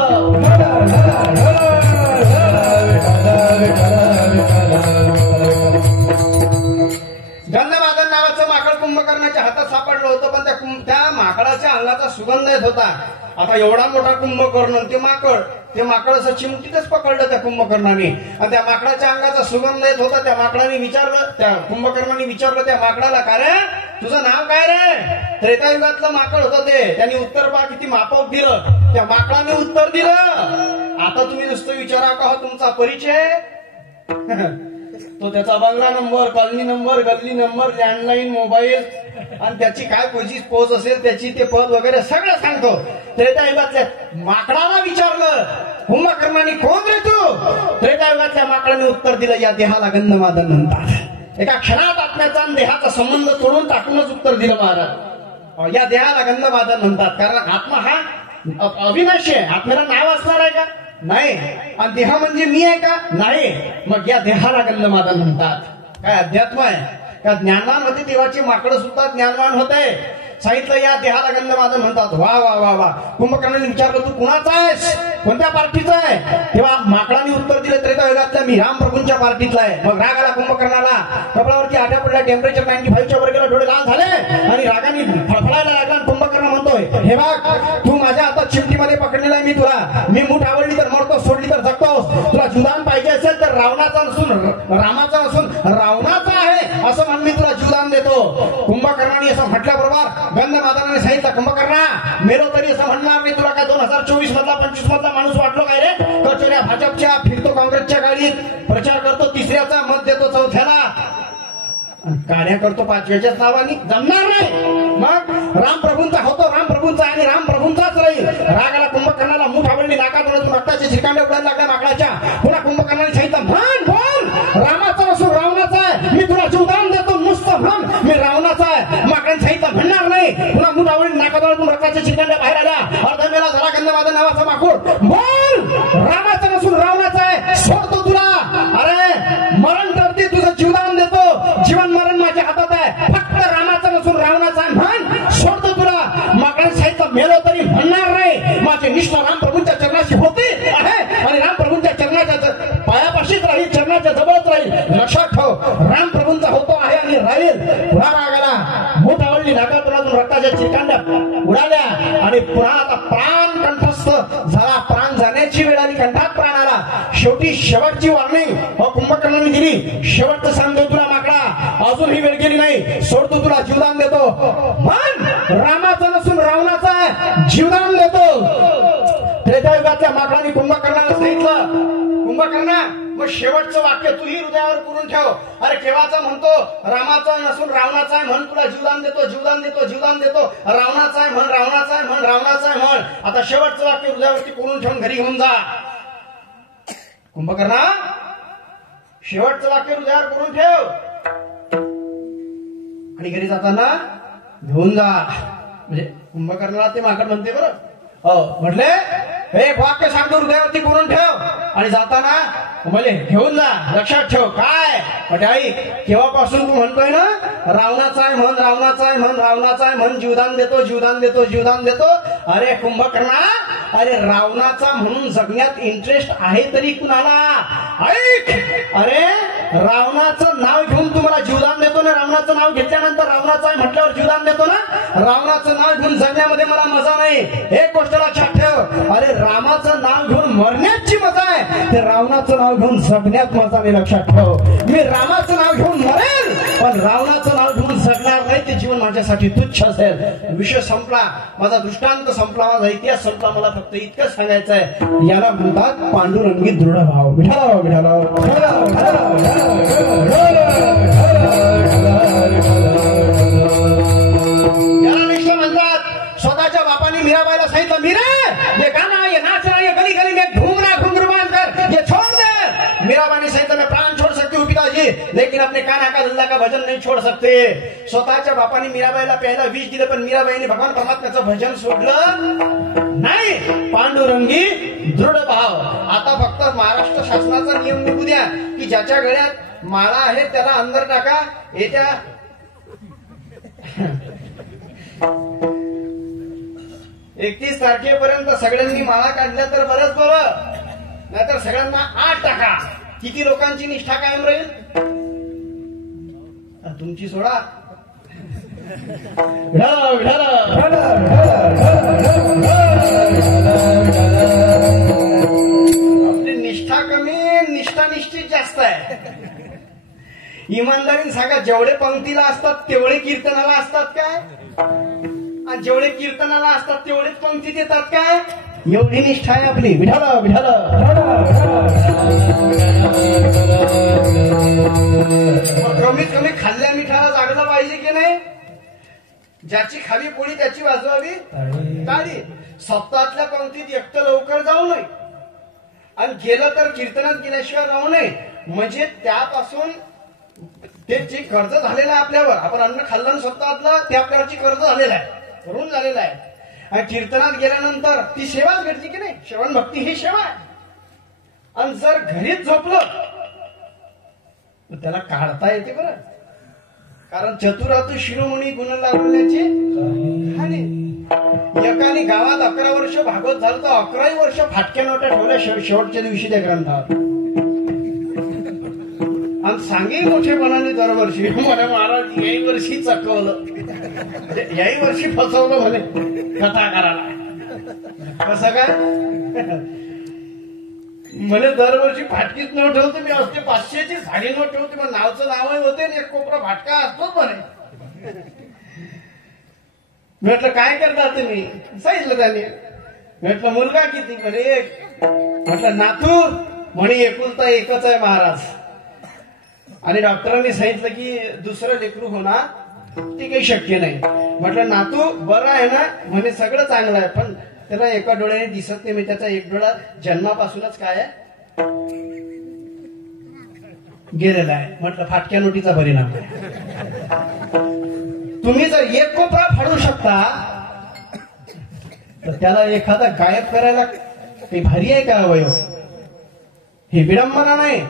गंधमादन नावाचं माकड कुंभकर्णाच्या हातात सापडलं होतं, पण त्या माकडाच्या अंगाचा सुगंध येत होता. आता एवढा मोठा कुंभकर्ण ते माकड असं चिमटीतच पकडलं त्या कुंभकर्णाने, आणि त्या माकडाच्या अंगाचा सुगंध येत होता. त्या माकडाने विचारलं, त्या कुंभकर्णाने विचारलं त्या माकडाला, का रे तुझं नाव काय रे? त्रेतायुगातलं माकड होतं ते. त्यांनी उत्तर पहा किती मापक दिलं. त्या माकडाने उत्तर दिलं, आता तुम्ही नुसतं विचारा का तुमचा परिचय? तो त्याचा बंगला नंबर, कॉलनी नंबर, गल्ली नंबर, लँडलाईन, मोबाईल आणि त्याची काय पोच असेल त्याची, ते पद वगैरे सगळं सांगतो. त्रेतायुगातल्या माकडाला विचारलं कुंभकर्णाने, कोण रे तू? त्रेतायुगातल्या माकडाने उत्तर दिलं, या देहाला गंधमादन म्हणतात. एका क्षणात आत्म्याचा आणि देहाचा संबंध तोडून टाकूनच उत्तर दिलं महाराज. या देहाला गंधमादन म्हणतात, कारण आत्मा हा अविनाशी आहे. आत्म्याला नाव असणार आहे का? नाही. आणि देह म्हणजे मी आहे का? नाही. मग या देहाला गंधमादन म्हणतात. काय अध्यात्म आहे का? ज्ञानवान होते देवाचे माकडं सुद्धा ज्ञानवान होत आहे. सांगितलं या देहाला गंधमादन म्हणतात. वा वा वा वा. कुंभकर्णाने विचारलं, तू कुणाचा आहेस, कोणत्या पार्टीचा आहे? तेव्हा माकडाने उत्तर दिलं, त्रेतायुगातल्या मी रामप्रभूंच्या पार्टीतला आहे. मग राग आला कुंभकर्णाला, कपडावरती आट्या पडल्या, टेम्परेचर 95 वर गेलं, डोळे लाल झाले आणि रागाने फळफळायला लागला. कुंभकर्ण म्हणतोय, हे बघ तू माझ्या हातात चिमटीमध्ये पकडलेला आहे, मी मूठ आवडली तर मरतो, सोडली तर जगतोस. तुला जुदान पाहिजे असेल तर रावणाचा नसून रामाचा नसून रावणाचा आहे असं म्हण, मी तुला जुदान देतो. कुंभकर्णाने असं म्हटल्याबरोबर गंधमादनाने सांगितलं, कुंभकर्णा मेलो तरी असं म्हणणार नाही. तुला काय 2024 मधला 25 मधला माणूस वाटलो काय रे? कचोऱ्या भाजपच्या, फिरतो काँग्रेसच्या गाडीत, प्रचार करतो तिसऱ्याचा, मत देतो चौथ्याला, गाड्या करतो पाचव्याच्याच नावाने. जमणार नाही. मग रामप्रभूंचा होतो, रामप्रभूंचा आणि रामप्रभूंचाच राहील. रागाला कुंभकर्णाला मूठ आवडली, नाकातून रक्ताचे शिरकांडे उडायला लागल्या माकडाच्या. पुन्हा कुंभकर्णाने सांगितलं, म्हण बोल रामाचा नसून रावणाचा आहे, मी तुला जीवदान देतो, नुसतं म्हण मी रावणाचा आहे. माकडाने सांगितलं, म्हणणार नाही. पुन्हा मूठ आवडली, नाकातून रक्ताच्या शिरकांड्या बाहेर आल्या. अर्धमेला झाला गंधमादन नावाचा माकूड. बोल रामाचा नसून रावणाचा आहे, सोडतो तुला. अरे मरण करते, तुझं जीवदान देतो, जीवन मरण माझ्या हातात आहे, फक्त रामाचा नसून रावणाचा आहे, म्हण सोडतो तुला. माकडाने सांगितलं, मेलो तरी म्हणणार नाही. माझी निष्ठा रामप्रभूंच्या चरणाशी होती आहे आणि रामप्रभूंच्या चरणाच्या पायापाशीच राहील, चरणाच्या जवळच राहील. लक्षात ठेव, रामप्रभूंचा होतो आहे आणि राहील. पुन्हा रागाला मूठ आवडली, नाकातून रक्ताच्या चिरकांड्या उडाल्या आणि पुन्हा आता प्राण कंठस्थ झाला. प्राण जाण्याची वेळ आली, कंठात प्राण आला. शेवटी शेवटची वॉर्निंग कुंभकर्णाने दिली, शेवटचं सांगतो तुला माकडा, अजून ही वेळ गेली नाही, सोडतो तुला, जीवदान देतो. म्हण रामाचा नसून रावणाचा आहे, जीवदान देतो. त्रेतायुगातल्या माकडाने कुंभकर्णाला सांगितलं, कुंभकर्णा मग शेवटचं वाक्य तूही हृदयावर करून ठेव. अरे केव्हाचा म्हणतो, रामाचा नसून रावणाचा आहे, म्हण तुला जीवदान देतो, जीवदान देतो, जीवदान देतो. रावणाचा आहे म्हण, रावणाचा आहे म्हण, रावणाचा आहे म्हण. आता शेवटचं वाक्य हृदयावरती करून ठेवून घरी घेऊन जा. कुंभकर्णा शेवटचं वाक्य हृदयावर करून ठेव आणि घरी जाताना घेऊन जा. म्हणजे कुंभकर्णाला ते माकड म्हणते बरं. म्हटले एक वाक्य सांगतो, हृदयावरती करून ठेव आणि जाताना म्हणजे घेऊन जा. लक्षात ठेव. काय म्हणजे आई, केव्हापासून तू म्हणतोय ना रावणाचा आहे म्हण, रावणाचा आहे म्हण, रावणाचा आहे म्हण, जीवदान देतो, जीवदान देतो, जीवदान देतो. अरे कुंभकर्णा, अरे रावणाचा म्हणून जगण्यात इंटरेस्ट आहे तरी कुणाला? ऐक, अरे रावणाचं नाव घेऊन तुम्हाला जीवदान देतो ना, रावणाचं नाव घेतल्यानंतर रावणाचं आहे म्हटल्यावर जीवदान देतो ना, रावणाचं नाव घेऊन जगण्यामध्ये मला मजा नाही. एक गोष्ट लक्षात ठेव, अरे रामाचं नाव घेऊन मरण्याची मजा आहे, ते रावणाचं नाव घेऊन जगण्यात मजा नाही. लक्षात ठेव, मी रामाचं नाव घेऊन मरेल पण रावणाचं नाव घेऊन जगणार नाही. ते जीवन माझ्यासाठी तुच्छ असेल. विषय संपला, माझा दृष्टांत संपला, माझा इतिहास संपला. मला फक्त इतकंच सांगायचं आहे, याला म्हणतात पांडुरंगी दृढ भाव. विठाराव विठाराव याला निष्ठा म्हणतात. स्वतःच्या बापाने मीराबाईला सांगितलं, मीरा ये गाना, ये नाचना, ये गली गली में घूमना, घुंघरू बांध कर ये छोड़ दे. मीराबाईने सांगितलं, लेकिन अपने कान्हा का लल्ला का भजन नहीं छोड़ सकते. स्वतःच्या बापाने मीराबाईला प्यायला विष दिलं, पण मीराबाईने भगवान परमात्म्याचं भजन सोडलं नाही. पांडुरंगी दृढ भाव. आता फक्त महाराष्ट्र शासनाचा नियम निघू द्या की ज्याच्या गळ्यात माळा आहे त्याला अंदर टाका. येत्या 31 तारखेपर्यंत सगळ्यांनी माळा काढल्या तर बरंच बरं, नाहीतर सगळ्यांना आत टाका. किती लोकांची निष्ठा कायम राहील? तुमची सोडा. आपली निष्ठा कमी, निष्ठा निश्चित जास्त आहे. इमानदारीने सांगा, जेवढे पंक्तीला असतात तेवढे कीर्तनाला असतात काय? आणि जेवढे कीर्तनाला असतात तेवढेच पंक्ती देतात काय? एवढी निष्ठा आहे आपली. विठाला विठाला. कमीत कमी खाल्ल्या मिठाला जागलं पाहिजे की नाही? ज्याची खावी पोळी त्याची वाजवावी टाळी. सप्ताहातल्या पंक्तीत एकटं लवकर जाऊ नये, आणि गेलं तर कीर्तनात गेल्याशिवाय राहू नये. म्हणजे त्यापासून ते जे कर्ज झालेलं आहे आपल्यावर, आपण अन्न खाल्लं सप्ताहातलं, ते आपल्यावरची कर्ज झालेलं आहे, ऋण झालेलं आहे. आणि कीर्तनात गेल्यानंतर ती सेवाच घडली की नाही? श्रवण भक्ती ही सेवा आहे. आणि जर घरीच झोपलं तर त्याला काढता येते बरं, कारण चतुरातू शिरोमणी गुण लागल्याची हानी. एकाने गावात 11 वर्ष भागवत झालं तर 11 वर्ष फाटक्या नोट्या ठेवल्या शेवटच्या दिवशी त्या ग्रंथावर. आणि सांगे मोठेपणाने दरवर्षी मला महाराज याही वर्षी चकवलं, याही वर्षी फसवलं म्हणे कथा करायला. कसं काय म्हणे? दरवर्षी फाटकीच नोट ठेवते मी, असते 500ची झाडी नोट ठेवते, पण नावचं नावही होते आणि एक कोपरा फाटका असतोच म्हणे. म्हटलं काय करता तुम्ही? सांगितलं त्याने. म्हटलं मुलगा किती? म्हणे एक. म्हटलं नातू? म्हणे एकुलता एकच आहे महाराज. आणि डॉक्टरांनी सांगितलं की दुसरं लेकरू होणार ते काही शक्य नाही. म्हटलं नातू बरं आहे ना? म्हणे सगळं चांगलं आहे, पण त्याला एका डोळ्याने दिसत नाही. मी त्याचा एक डोळा जन्मापासूनच काय आहे गेलेला आहे. म्हटलं फाटक्या नोटीचा परिणाम आहे. तुम्ही जर एक कोपरा फाडू शकता तर त्याला एखादा गायब करायला काही भारी आहे का अवयव? ही विडंबना नाही.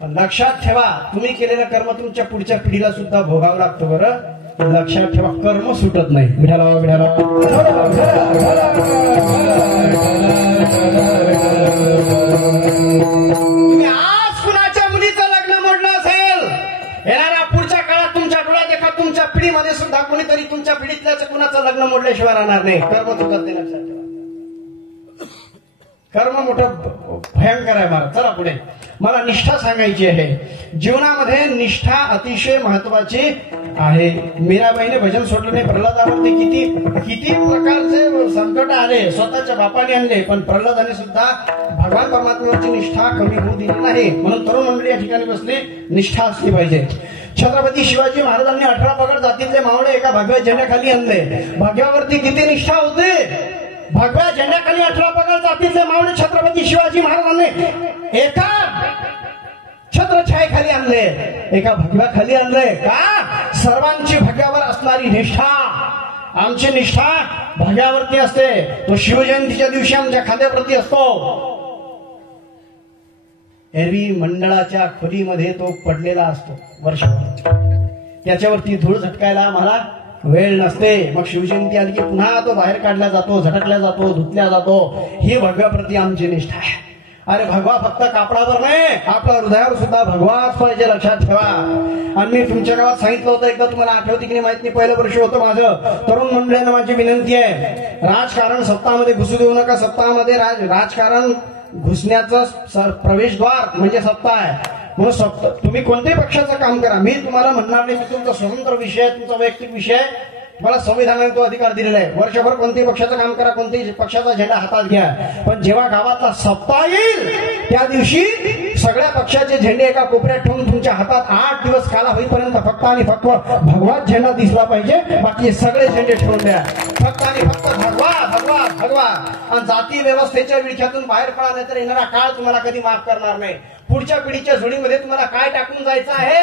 पण लक्षात ठेवा, तुम्ही केलेलं कर्म तुमच्या पुढच्या पिढीला सुद्धा भोगावं लागतं बरं. लक्षात ठेवा, कर्म सुटत नाही. विठाला विठाला. तुम्ही आज कुणाच्या मुलीचं लग्न मोडलं असेल, येणाऱ्या पुढच्या काळात तुमच्या डोळ्यात एका तुमच्या पिढीमध्ये सुद्धा कोणीतरी तुमच्या पिढीतल्याच कुणाचं लग्न मोडल्याशिवाय राहणार नाही. कर्म सुटत नाही. लक्षात ठेवा, कर्म मोठं भयंकर आहे महाराज. चला पुढे. मला निष्ठा सांगायची आहे. जीवनामध्ये निष्ठा अतिशय महत्वाची आहे. मीराबाईने भजन सोडलं नाही. प्रल्हादावरती किती प्रकारचे संकट आले, स्वतःच्या बापाने आणले, पण प्रल्हादाने सुद्धा भगवान परमात्म्याची निष्ठा कमी होऊ दिली नाही. म्हणून तरुण मंडळी या ठिकाणी बसली. निष्ठा असली पाहिजे. छत्रपती शिवाजी महाराजांनी 18 पगड जातीतले मावळे एका भगव्या झेंड्याखाली आणले. भगव्यावरती किती निष्ठा होते? भगव्या झेंड्याखाली 18 पगड जातीतले मावळे छत्रपती शिवाजी महाराजांनी एका छत्रछायेखाली आणले, एका भगव्याखाली आणले. का? सर्वांची भगव्यावर असणारी निष्ठा. आमची निष्ठा भगव्यावरती असते. तो शिवजयंतीच्या दिवशी आमच्या खांद्यावरती असतो. एरवी मंडळाच्या खोलीमध्ये तो पडलेला असतो वर्षभर. त्याच्यावरती धूळ झटकायला आम्हाला वेळ नसते. मग शिवजयंती आली की पुन्हा तो बाहेर काढला जातो, झटकला जातो, धुतल्या जातो. ही भगव्याप्रती आमची निष्ठा आहे. अरे भगवा फक्त कापडावर नाही, आपल्या हृदयावर सुद्धा भगवाच पाहिजे. लक्षात ठेवा. आणि मी तुमच्या गावात सांगितलं होतं एकदा, तुम्हाला आठवते की नाही माहित नाही, पहिलं वर्ष होतं माझं. तरुण मंडळींना माझी विनंती आहे, राजकारण सत्तामध्ये घुसू देऊ नका. सत्तामध्ये राजकारण घुसण्याचं प्रवेशद्वार म्हणजे सत्ता आहे. म्हणून सत्ता, तुम्ही कोणत्याही पक्षाचं काम करा, मी तुम्हाला म्हणणार नाही. मी तुमचा स्वतंत्र विषय, तुमचा वैयक्तिक विषय, मला संविधानाने तो अधिकार दिलेला आहे. वर्षभर कोणत्याही पक्षाचं काम करा, कोणत्याही पक्षाचा झेंडा हातात घ्या. पण जेव्हा गावातला सप्ताह येईल त्या दिवशी सगळ्या पक्षाचे झेंडे एका कोपऱ्यात ठेवून तुमच्या हातात 8 दिवस काला होईपर्यंत फक्त आणि फक्त भगवाच झेंडा दिसला पाहिजे. बाकी सगळे झेंडे ठेवून द्या. फक्त आणि फक्त भगवा भगवा भगवा. आणि जाती व्यवस्थेच्या विळख्यातून बाहेर पडा, नाही तर येणारा काळ तुम्हाला कधी माफ करणार नाही. पुढच्या पिढीच्या जोडीमध्ये तुम्हाला काय टाकून जायचं आहे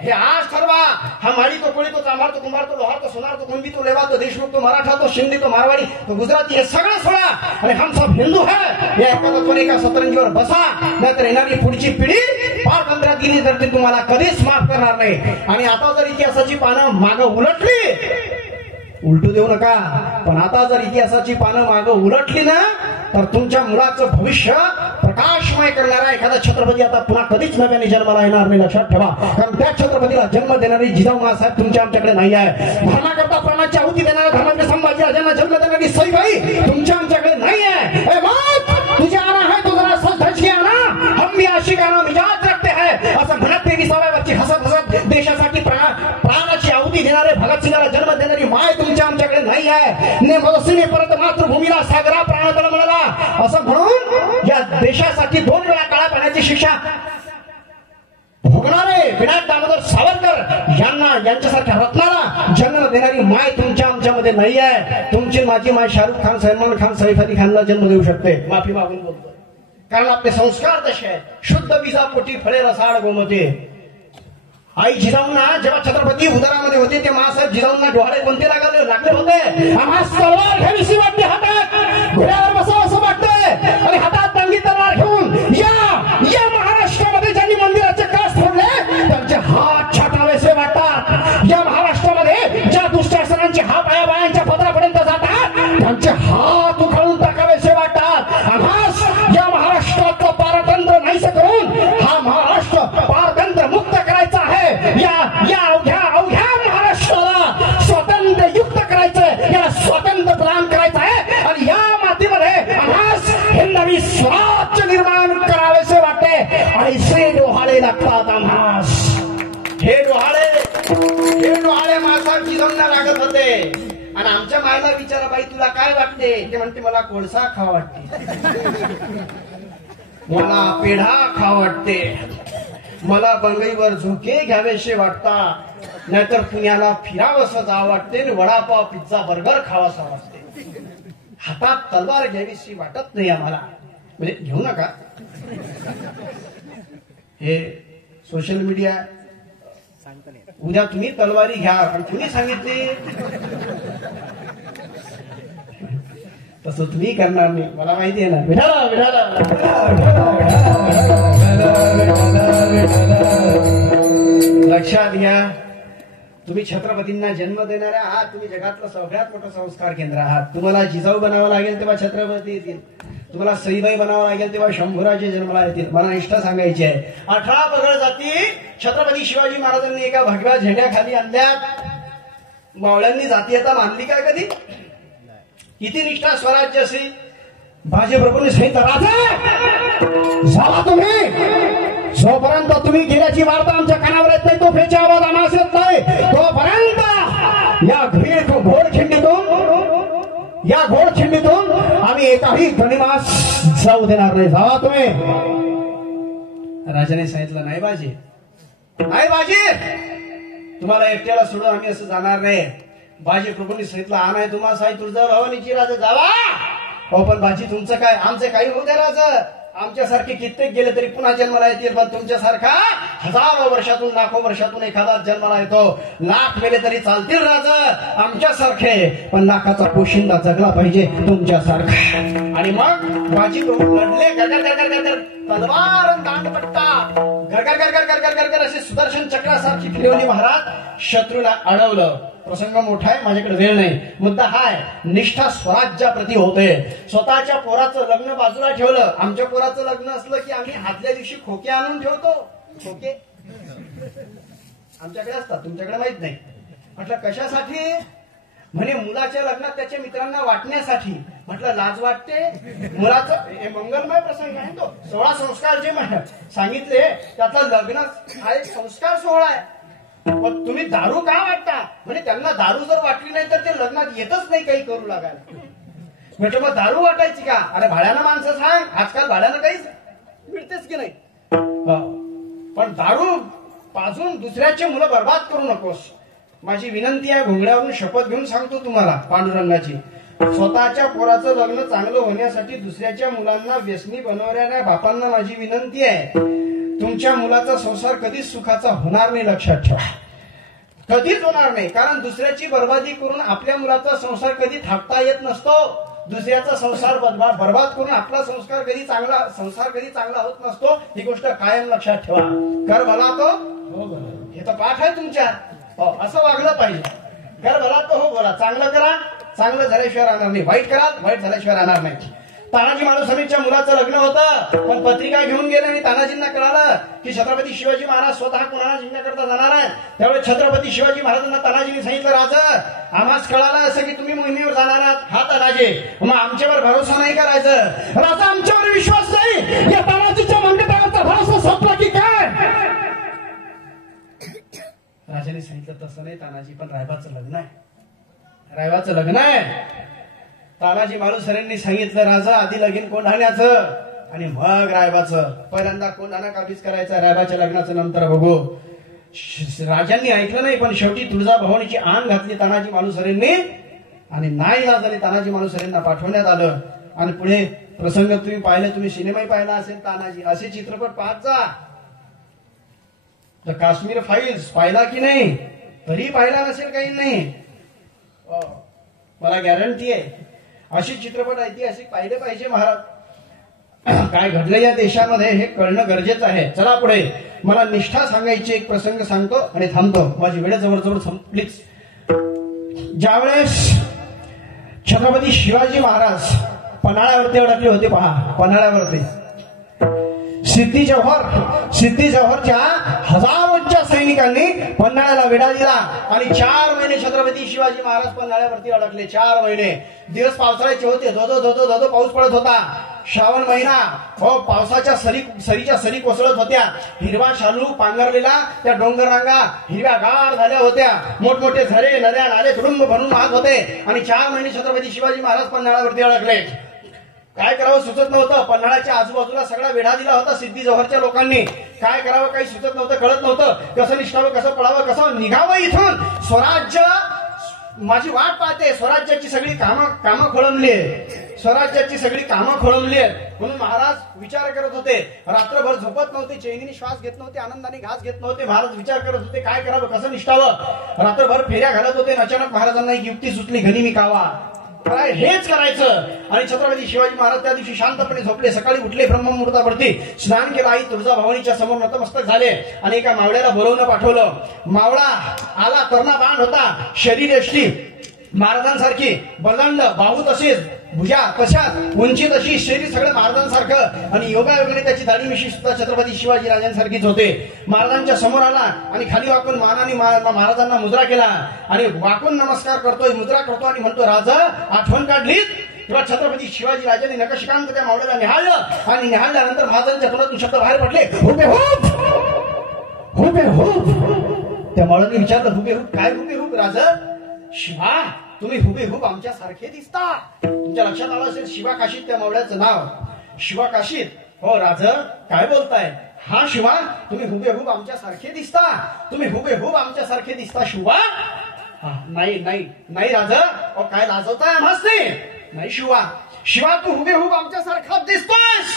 हे आज ठरवा. हा माळी तो कोळी तो चांभार तो कुंभार तो लोहार तो सोनार तो कुणबी तो लेवा तो देशमुख तो मराठा तो शिंदे तो मारवाडी तो गुजराती हे सगळं सोडा आणि हम सब हिंदू है या एका सतरंजीवर बसा. नाहीतर येणारी पुढची पिढी पार 15 दिनी जर ती तुम्हाला कधीच माफ करणार नाही. आणि आता जर इतिहासाची पानं मागं उलटली, उलटू देऊ नका, पण आता जर इतिहासाची पानं मागं उलटली ना तर तुमच्या मुलाचं भविष्य प्रकाशमय करणारा एखादा छत्रपती आता पुन्हा कधीच नव्याने जन्माला येणार नाही. लक्षात ठेवा. कारण त्या छत्रपतीला जन्म देणारी जिजाऊ मासाहेब तुमच्या आमच्याकडे नाही आहे. धर्माकरता प्राणाची आहुती देणारा धर्माचे संभाजी राजांना जन्म देणारी सईबाई तुमच्या आमच्याकडे नाही आहे. तुझे आना है तो जरा सच धज के आना, हम भी आशिकाना मिजाज रखते हैं असं म्हणत 23व्या वर्षी हसत हसत देशासाठी प्राणाची आहुती देणारे भगतसिंगाला जन्म देणारी माय तुमच्या आमच्याकडे नाही आहे. ने मदसीने परत मातृभूमीला सागरा प्राणातळ मिळाला असं म्हणून या देशासाठी 2 वेळा काळा पाण्याची शिक्षा भोगणारे विनायक दामोदर सावरकर यांच्यासारख्या रत्नाला जन्म देणारी माय तुमच्या आमच्यामध्ये नाही आहे. तुमची माझी माय शाहरुख खान, सलमान खान, सैफ अली खानला जन्म देऊ शकते. माफी मागून बोलतो, कारण आपले संस्कार तसे आहेत. शुद्ध बीजापोटी फळे रसाळ गोमते. आई जिजाऊंना जेव्हा छत्रपती उदरामध्ये होते ते महासाहेब जिजाऊंना डोहाळे कोणते लागले होते? आम्हाला तलवार घ्यावीशी वाटते, हातात घोड्यावर बसावं असं वाटतंय आणि हातात तंगी तलवार घेऊन या महाराष्ट्रामध्ये ज्यांनी मंदिराचे कास फोडले त्यांचे हात छाटावेसे वाटतात. या महाराष्ट्रामध्ये ज्या दुष्टासनांचे हात बायांच्या पदरापर्यंत जातात त्यांचे हात उखाळून टाकावेसे वाटतात. आम्हास या महाराष्ट्रातलं पारतंत्र्य नाहीस करून हा महाराष्ट्र पारतंत्र्य मुक्त करायचा आहे. या अवघ्या महाराष्ट्राला स्वातंत्र्य युक्त करायचंय, याला स्वातंत्र्य प्रदान करायचं आहे आणि या मातीमध्ये आम्हास हे नवी स्वराज्य निर्माण करावेसे वाटते. ऐसे डोहाळे लागतात आम्हास. हे डोहाळे मासाहेब जिजाऊंना लागत होते. आणि आमच्या मायला विचारा, बाई तुला काय वाटते? ते म्हणते मला कोळसा खा वाटते, मला पेढा खा वाटते, मला बंगईवर झोके घ्यावेसे वाटतात, नाहीतर पुण्याला फिरावंसं जा वाटते, वडापाव पिझ्झा बर्गर खावासा वाटते. हातात तलवार घ्यावीशी वाटत नाही आम्हाला. म्हणजे घेऊ नका, हे सोशल मीडिया उद्या तुम्ही तलवारी घ्या आणि तुम्ही सांगितले तसं तुम्ही करणार नाही, मला माहिती आहे ना. लक्षात घ्या, तुम्ही छत्रपतींना जन्म देणारे आहात. तुम्ही जगातलं सगळ्यात मोठं संस्कार केंद्र आहात. तुम्हाला जिजाऊ बनावं लागेल तेव्हा छत्रपती येतील, तुम्हाला सईबाई बनावं लागेल तेव्हा शंभूराजे जन्माला येतील. मला निष्ठा सांगायची आहे. 18 पगड जाती छत्रपती शिवाजी महाराजांनी एका भगव्या झेंड्याखाली आणल्यात. मावळ्यांनी जातीयता मानली का कधी? किती निष्ठा स्वराज्य असेल. बाजीप्रभूंनी सांगितलं, राजा जावा तुम्ही, जोपर्यंत तुम्ही गेल्याची वार्ता आमच्या कानावर येत नाही, तो फेचा आवाज आम्हाला येत नाही, तोपर्यंत या घोडखिंडीतून आम्ही एकाही गणिमास जाऊ देणार नाही. जावा तुम्ही. राजाने सांगितलं, नाही बाजी, तुम्हाला एकट्याला सोडून आम्ही असं जाणार नाही. बाजी प्रभूंनी सांगितलं, हा नाही तुम्हाला साई तुळजा भवानीची राजा जावा. हो पण बाजी तुमचं काय, आमचं काही होऊ द्या राजा. आमच्यासारखे कित्येक गेले तरी पुन्हा जन्माला येतील, पण तुमच्यासारखा हजारो वर्षातून लाखो वर्षातून एखादा जन्माला येतो. लाख मेले तरी चालतील राजा आमच्यासारखे, पण लाखाचा पोशिंदा जगला पाहिजे तुमच्यासारखा. आणि मग बाजी प्रभू लढले. गरगर तलवार दांडपट्टा गरगर असे सुदर्शन चक्रासारखी फिरवली महाराज. शत्रूला अडवलं. प्रसंग मोठा आहे, माझ्याकडे वेळ नाही. मुद्दा हाय, निष्ठा स्वराज्याप्रती होते. स्वतःच्या पोराचं लग्न बाजूला ठेवलं. आमच्या पोराचं लग्न असलं की आम्ही आदल्या दिवशी खोके आणून ठेवतो. खोके आमच्याकडे असतात, तुमच्याकडे माहित नाही. म्हटलं कशासाठी? म्हणे मुलाच्या लग्नात त्याच्या मित्रांना वाटण्यासाठी. म्हटलं लाज वाटते? मुलाचं हे मंगलमय प्रसंग आहे, तो 16 संस्कार जे सांगितले त्यातला लग्न हा एक संस्कार सोहळा आहे. पण तुम्ही दारू का वाटता? म्हणजे त्यांना दारू जर वाटली नाही तर ते लग्नात येतच नाही काही करू लागायला. म्हणजे मग दारू वाटायची का? अरे भाड्यानं माणसं सांग, आजकाल भाड्यानं काहीच मिळतेच की नाही. पण दारू पाजून दुसऱ्याचे मुलं बर्बाद करू नकोस. माझी विनंती आहे, घोंगड्यावरून शपथ घेऊन सांगतो तुम्हाला पांडुरंगाची. स्वतःच्या पोराचं लग्न चांगलं होण्यासाठी दुसऱ्याच्या मुलांना व्यसनी बनवणाऱ्या बापांना माझी विनंती आहे, तुमच्या मुलाचा संसार कधीच सुखाचा होणार नाही, लक्षात ठेवा. कधीच होणार नाही. कारण दुसऱ्याची बर्बादी करून आपल्या मुलाचा संसार कधी थांबता येत नसतो. दुसऱ्याचा संसार बर्बाद करून आपला संसार कधी चांगला होत नसतो. ही गोष्ट कायम लक्षात ठेवा. कर भला तो हो बोला, हे तर पाठ आहे तुमच्या. असं वागलं पाहिजे. कर भला तो हो बोला. चांगलं करा, चांगलं झाल्याशिवाय राहणार नाही. वाईट कराल, वाईट झाल्याशिवाय राहणार नाही. तानाजी मालुसरेंच्या मुलाचं लग्न होतं, पण पत्रिका घेऊन गेले आणि तानाजींना कळालं की छत्रपती शिवाजी महाराज स्वतः कोणाला जिंकण्याकरता जाणार आहे. त्यावेळेस छत्रपती शिवाजी महाराजांना तानाजींनी सांगितलं, राजा आम्हाच कळालं असं की तुम्ही मोहिमेवर जाणार आहात. हा तानाजी, मग आमच्यावर भरोसा नाही करायचं. राजा आमच्यावर विश्वास नाही. या तानाजीच्या मंडपावरचा भरोसा संपला की काय? राजाने सांगितलं तसं नाही तानाजी, पण रायबाचं लग्न आहे, रायबाचं लग्न आहे. तानाजी मालुसरेंनी सांगितलं, राजा आधी लगीन कोंढाण्याचं आणि मग रायबाचं. पहिल्यांदा कोंढाणा काबीज करायचा, रायबाच्या लग्नाचं नंतर बघू. राजांनी ऐकलं नाही, पण शेवटी तुळजाभवानीची आण घातली तानाजी मालुसरेंनी आणि नाही लाजाने तानाजी मालुसरेंना पाठवण्यात आलं. आणि पुढे प्रसंग तुम्ही पाहिले, तुम्ही सिनेमाही पाहिला असेल तानाजी. असे चित्रपट पाहत जा. तर काश्मीर फाईल्स पाहिला की नाही? तरी पाहिला नसेल काही नाही, मला गॅरंटी आहे. अशी चित्रपट ऐतिहासिक पाहिले पाहिजे महाराज. काय घडलं या देशामध्ये हे कळणं गरजेचं आहे. चला पुढे. मला निष्ठा सांगायची एक प्रसंग सांगतो आणि थांबतो. माझी वेळ जवळ संपलीच. ज्यावेळेस छत्रपती शिवाजी महाराज पन्हाळ्यावरती अडकले होते, पहा पन्हाळ्यावरती सिद्धी जव्हरच्या हजारोच्या सैनिकांनी पन्हाळ्याला वेढा दिला आणि 4 महिने छत्रपती शिवाजी महाराज पन्हाळ्यावरती अडकले. 4 महिने. दिवस पावसाळ्याचे होते. धो पाऊस पडत होता. श्रावण महिना. पावसाच्या सरीच्या सरी कोसळत होत्या. हिरवा शालू पांघरलेला त्या डोंगर रांगा हिरव्या गार झाल्या होत्या. मोठमोठे झरे नद्या नाले तुडुंब भरून वाहत होते आणि 4 महिने छत्रपती शिवाजी महाराज पन्हाळ्यावरती अडकले. काय करावं सुचत नव्हतं. पन्हाळ्याच्या आजूबाजूला सगळा वेढा दिला होता सिद्धी जव्हरच्या लोकांनी. काय करावं काही सुचत नव्हतं, कळत नव्हतं. कसं निष्ठावं, कसं पळावं, कसं निघावं इथून. स्वराज्य माझी वाट पाहते. स्वराज्याची सगळी कामं खोळंबली. स्वराज्याची सगळी कामं खोळंबली म्हणून महाराज विचार करत होते. रात्रभर झोपत नव्हते, चैनीने श्वास घेत नव्हते, आनंदाने घास घेत नव्हते. महाराज विचार करत होते काय करावं, कसं निष्ठावं. रात्रभर फेऱ्या घालत होते. अचानक महाराजांना एक युक्ती सुचली, घनी मी कावा. काय हेच करायचं. आणि छत्रपती शिवाजी महाराज त्या दिवशी शांतपणे झोपले. सकाळी उठले, ब्रह्ममुहूर्तावरती स्नान केलं. आई तुळजाभवानीच्या समोर नतमस्तक झाले आणि एका मावळ्याला बोलवून पाठवलं. मावळा आला. तरणा बाण होता, शरीर यष्टी महाराजांसारखी, बलदंड, बाहू तशीच, भुजा तशाच, उंची तशी, शरीर सगळं महाराजांसारखं आणि योगायोगाने त्याची दाढी मिशी सुद्धा छत्रपती शिवाजी राजांसारखीच होते. महाराजांच्या समोर आला आणि खाली वाकून मानाने महाराजांना मुद्रा केला आणि वाकून नमस्कार करतोय, मुद्रा करतो आणि म्हणतो, राजा आठवण काढलीत. तेव्हा छत्रपती शिवाजी राजांनी नकशिकांत त्या मावळ्याला निहाळलं आणि निहाळल्यानंतर महाराजांच्या तोंडातून शब्द बाहेर पडले, हुबेहूब हुबेहूब. त्या मावळ्याने विचारलं, हुबेहूब काय हुबेहूब राजा? शिवा तुम्ही हुबेहूब आमच्या सारखे दिसता. तुमच्या लक्षात आलं असेल शिवा काशीत त्या मावळ्याचं नाव. शिवा काशीत. हो राजा काय बोलताय? हा शिवा तुम्ही हुबेहूब आमच्या सारखे दिसता. तुम्ही हुबेहूब आमच्या सारखे दिसता शिवा. नाही नाही नाही राजा. काय लाजवताय आम्हाच? नाही शिवा. शिवा तू हुबेहूब आमच्या सारखा दिसतोस.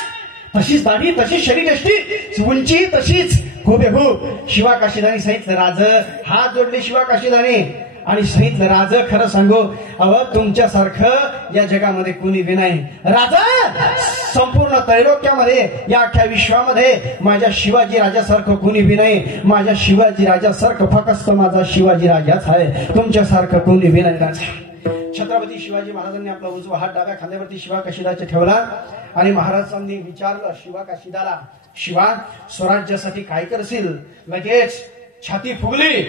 तशीच दाढी, तशीच शरीर यष्टी, उंची तशीच, हुबेहूब. शिवा काशीदानी सांगितलं, राज हात जोडले शिवा काशीदानी आणि सांगितलं, राज खरं सांगू तुमच्यासारखं या जगामध्ये कुणी बी नाही. राजा संपूर्ण त्रैलोक्यामध्ये या अख्ख्या विश्वामध्ये माझ्या शिवाजी राजासारखं कुणी बी नाही. माझ्या शिवाजी राजासारखं फक्त माझा शिवाजी राजाच आहे. तुमच्यासारखं कुणी बी नाही राजा. छत्रपती शिवाजी महाराजांनी आपला उजवा हात डाव्या खांद्यावरती शिवा काशीदाचा ठेवला आणि महाराजांनी विचारलं शिवा काशीदाला, शिवा स्वराज्यासाठी काय करशील? लगेच छाती फुगली,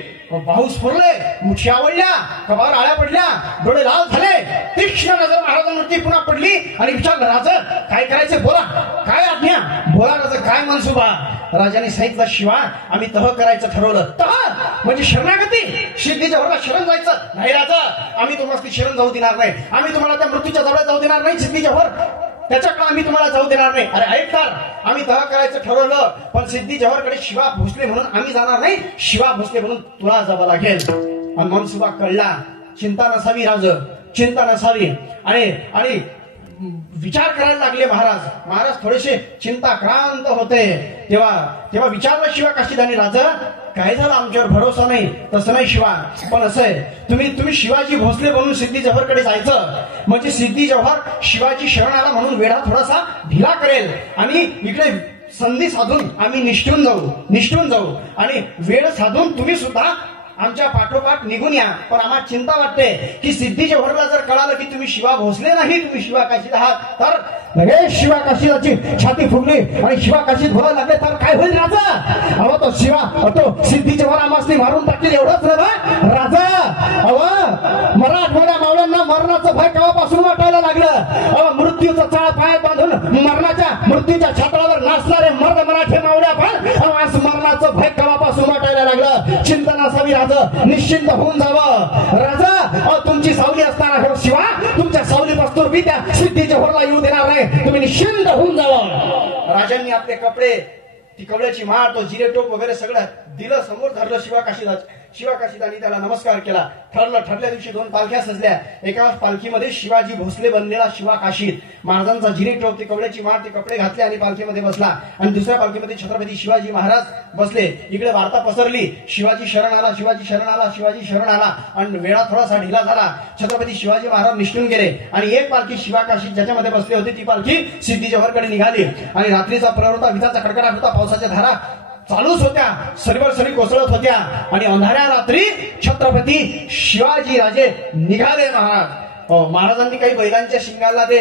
बाहू स्फुरले, मुठी आवडल्या, कपाळावर आळ्या पडल्या, डोळे लाल झाले. तीक्ष्ण नजर महाराजांवरती पुन्हा पडली आणि विचारलं, राजा काय करायचं बोला, काय आज्ञा? बोला राजा काय मनसुबा? राजाने सांगितलं, शिवा आम्ही तह करायचं ठरवलं. तह म्हणजे शरणागती, सिद्धीच्या भरला शरण जायचं. नाही राजा आम्ही तुम्हाला शरण जाऊ देणार नाही. आम्ही तुम्हाला त्या मृत्यूच्या जवळ जाऊ देणार नाही. सिद्धीच्या भर त्याच्याकडे आम्ही तुम्हाला जाऊ देणार नाही. अरे ऐक तर, आम्ही तह करायचं ठरवलं पण सिद्धी जव्हरकडे शिवा भोसले म्हणून आम्ही जाणार नाही. शिवा भोसले म्हणून तुला जावं लागेल. आणि मनसुबा कळला. चिंता नसावी राज, चिंता नसावी. आणि विचार करायला लागले महाराज थोडेसे चिंताक्रांत होते. तेव्हा विचारलं शिवा काशीदानी, राजा काय झालं, आमच्यावर भरोसा नाही. तसं नाही शिवा, पण असं आहे, तुम्ही शिवाजी भोसले बनून सिद्धी जव्हरकडे जायचं, म्हणजे सिद्धी जव्हर शिवाजी शरण आला म्हणून वेढा थोडासा ढिला करेल आणि इकडे संधी साधून आम्ही निष्ठून जाऊ आणि वेळ साधून तुम्ही सुद्धा आमच्या पाठोपाठ निघून या. पण आम्हाला चिंता वाटते की सिद्धी जव्हरला जर कळालं की तुम्ही शिवा भोसले नाही, तुम्ही शिवा काशीद आहात, तर लगेच शिवा काशीदाची छाती फुगली आणि शिवा काशीद बोलायला लागले, तर काय होईल राजा? अहो तो सिद्धी जव्हर आमासनी मारून टाकेल एवढंच ना राजा. अहो मराठवाड्या मावळ्यांना मरणाचं भय केव्हापासून वाटायला लागलं. मृत्यूचं चाळ पायात बांधून मृत्यूच्या छातावर नाचणारे मर्द मराठी मावळ्या पण आज मरणाचं भय केव्हापासून वाटायला लागलं. चिंता नसावी राजा, निश्चिंत होऊन जावं राजा. तुमची सावली असताना शिवा तुमच्या सावलीपासून बी त्या सिद्धी जव्हरला येऊ देणार नाही, तुम्ही निश्चिंत होऊन जावं. राजांनी आपले कपडे, ती कवड्याची माळ, तो जिरे टोप वगैरे सगळं दिलं, समोर धरलं शिवा काशीदानी त्याला नमस्कार केला. ठरल्या दिवशी 2 पालख्या सजल्या. एका पालखीमध्ये शिवाजी भोसले बनलेला शिवा काशीद, महाराजांचा जिरे टोप, ती कवड्याची माळ, ते कपडे घातले आणि पालखीमध्ये बसला. आणि दुसऱ्या पालखीमध्ये छत्रपती शिवाजी महाराज बसले. इकडे वार्ता पसरली, शिवाजी शरण आला आणि वेळा थोडासा ढिला झाला. छत्रपती शिवाजी महाराज निष्ठून गेले आणि एक पालखी शिवा काशीद ज्याच्यामध्ये बसले होते ती पालखी सिद्धी जव्हरकडे निघाली. आणि रात्रीचा प्रहर होता, विजाचा कडकडाट होता, पावसाच्या धारा चालूच होत्या, सरीवर सरी कोसळत होत्या. आणि अंधाऱ्या रात्री छत्रपती शिवाजी राजे निघाले. महाराजांनी काही बैलांच्या शिंगाला ते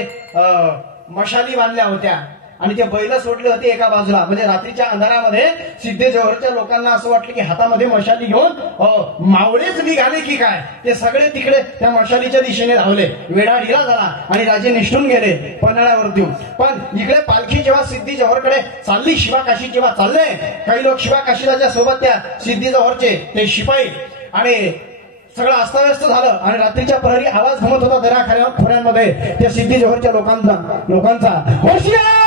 मशाली बांधल्या होत्या आणि ते बैल सोडले होते एका बाजूला. म्हणजे रात्रीच्या अंधारामध्ये सिद्धी जव्हरच्या लोकांना असं वाटलं की हातामध्ये मशाली घेऊन मावळेच निघाले की काय, ते सगळे तिकडे त्या मशालीच्या दिशेने धावले. वेढा ढिला झाला आणि राजे निष्ठून गेले पन्हाळ्यावरती. पण इकडे पालखी जेव्हा सिद्धी जव्हरकडे चालली, शिवा काशीद जेव्हा चालले, काही लोक शिवा काशीदाच्या सोबत त्या सिद्धी जव्हरचे ते शिपाई, आणि सगळं अस्ताव्यस्त झालं. आणि रात्रीच्या प्रहरी आवाज घुमत होता दऱ्या खोऱ्यांमध्ये त्या सिद्धी जव्हरच्या लोकांचा होशियार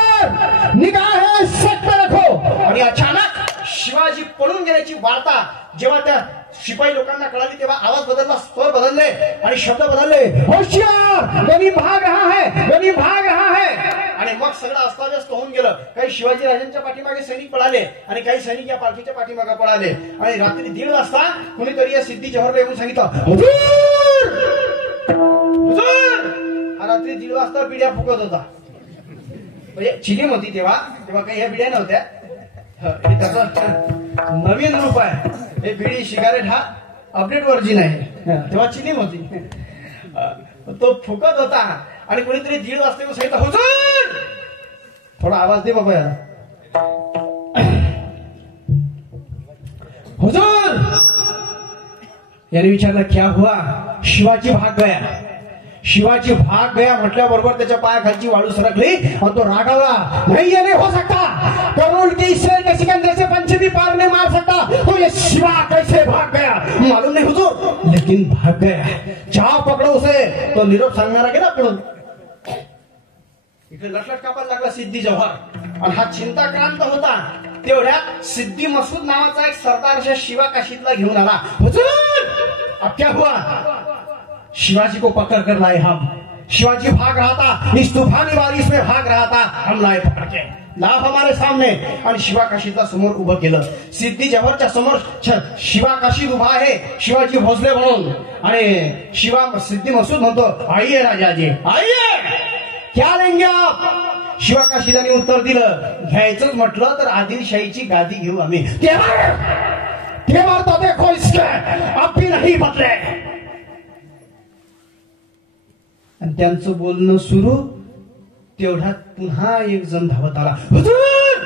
निगाह है सक्त रखो. आणि अचानक शिवाजी पळून गेल्याची वार्ता जेव्हा त्या शिपाई लोकांना कळाली, तेव्हा आवाज बदलला, स्वर बदलले आणि शब्द बदलले, होशियार गनीम भाग रहा है. आणि मग सगळं अस्ताव्यस्त होऊन गेलं. काही शिवाजी राजांच्या पाठीमागे सैनिक पळाले आणि काही सैनिक या पालखीच्या पाठीमागे पळाले. आणि रात्री 1:30 वाजता कुणीतरी या सिद्धी जव्हरला येऊन सांगितलं, हुजूर. हा रात्री 1:30 वाजता बिड्या फुकत होता. म्हणजे चिलीम होती तेव्हा काही ह्या बिड्या नव्हत्या. हे त्याचं नवीन रूप आहे. हे बिडी सिगारेट हा अपडेट व्हर्जन आहे. तेव्हा चिलीम होती, तो फुकत होता. आणि कोणीतरी 1:30 वाजता येऊन सांगितलं, हुजूर. थोडा आवाज दे बाबा यार. हुजूर. याने विचारलं, क्या हुआ? शिवाजी भाग गया म्हटल्याबरोबर त्याच्या पायाखालची वाळू सरकली और तो रागावला, नहीं ये नहीं हो सकता, करोड़ के इसराइल के सिकंदर से पंचमी पार नहीं मार सकता, तो ये शिवा कैसे भाग गया? मालूम नहीं हुजूर, लेकिन भाग गया. जाओ पकडो उसे. तो निरोप सांगणारा गेला पळून. इकडे लटलट कापायला लागला सिद्धी जव्हर आणि हा चिंताक्रांत होता. तेवढ्यात सिद्धी मसूद नावाचा एक सरदार शिवा काशीदला घेऊन आला. हुजूर, अब क्या हुआ? शिवाजी को पकड़ कर लाए हम. शिवाजी भाग रहा था, इस तूफानी बारिश में भाग रहा था, हम लाए पकड़ के, लाभ हमारे सामने. आणि शिवा काशीदला समोर उभं केलं. सिद्धी जव्हरच्या समोर शिवा काशीद उभा आहे, शिवाजी भोसले म्हणून. आणि सिद्धी मसूद म्हणतो, आइए राजाजी, आइए, क्या लेंगे आप? शिवा काशीदानी उत्तर दिलं, घ्यायचंच म्हटलं तर आदिलशाहीची गादी घेऊ आम्ही. तेव्हा तो देखो इसके अब भी नहीं बदले. आणि त्यांचं बोलणं सुरू. तेवढ्यात पुन्हा एक जण धावत आला, हुजूर,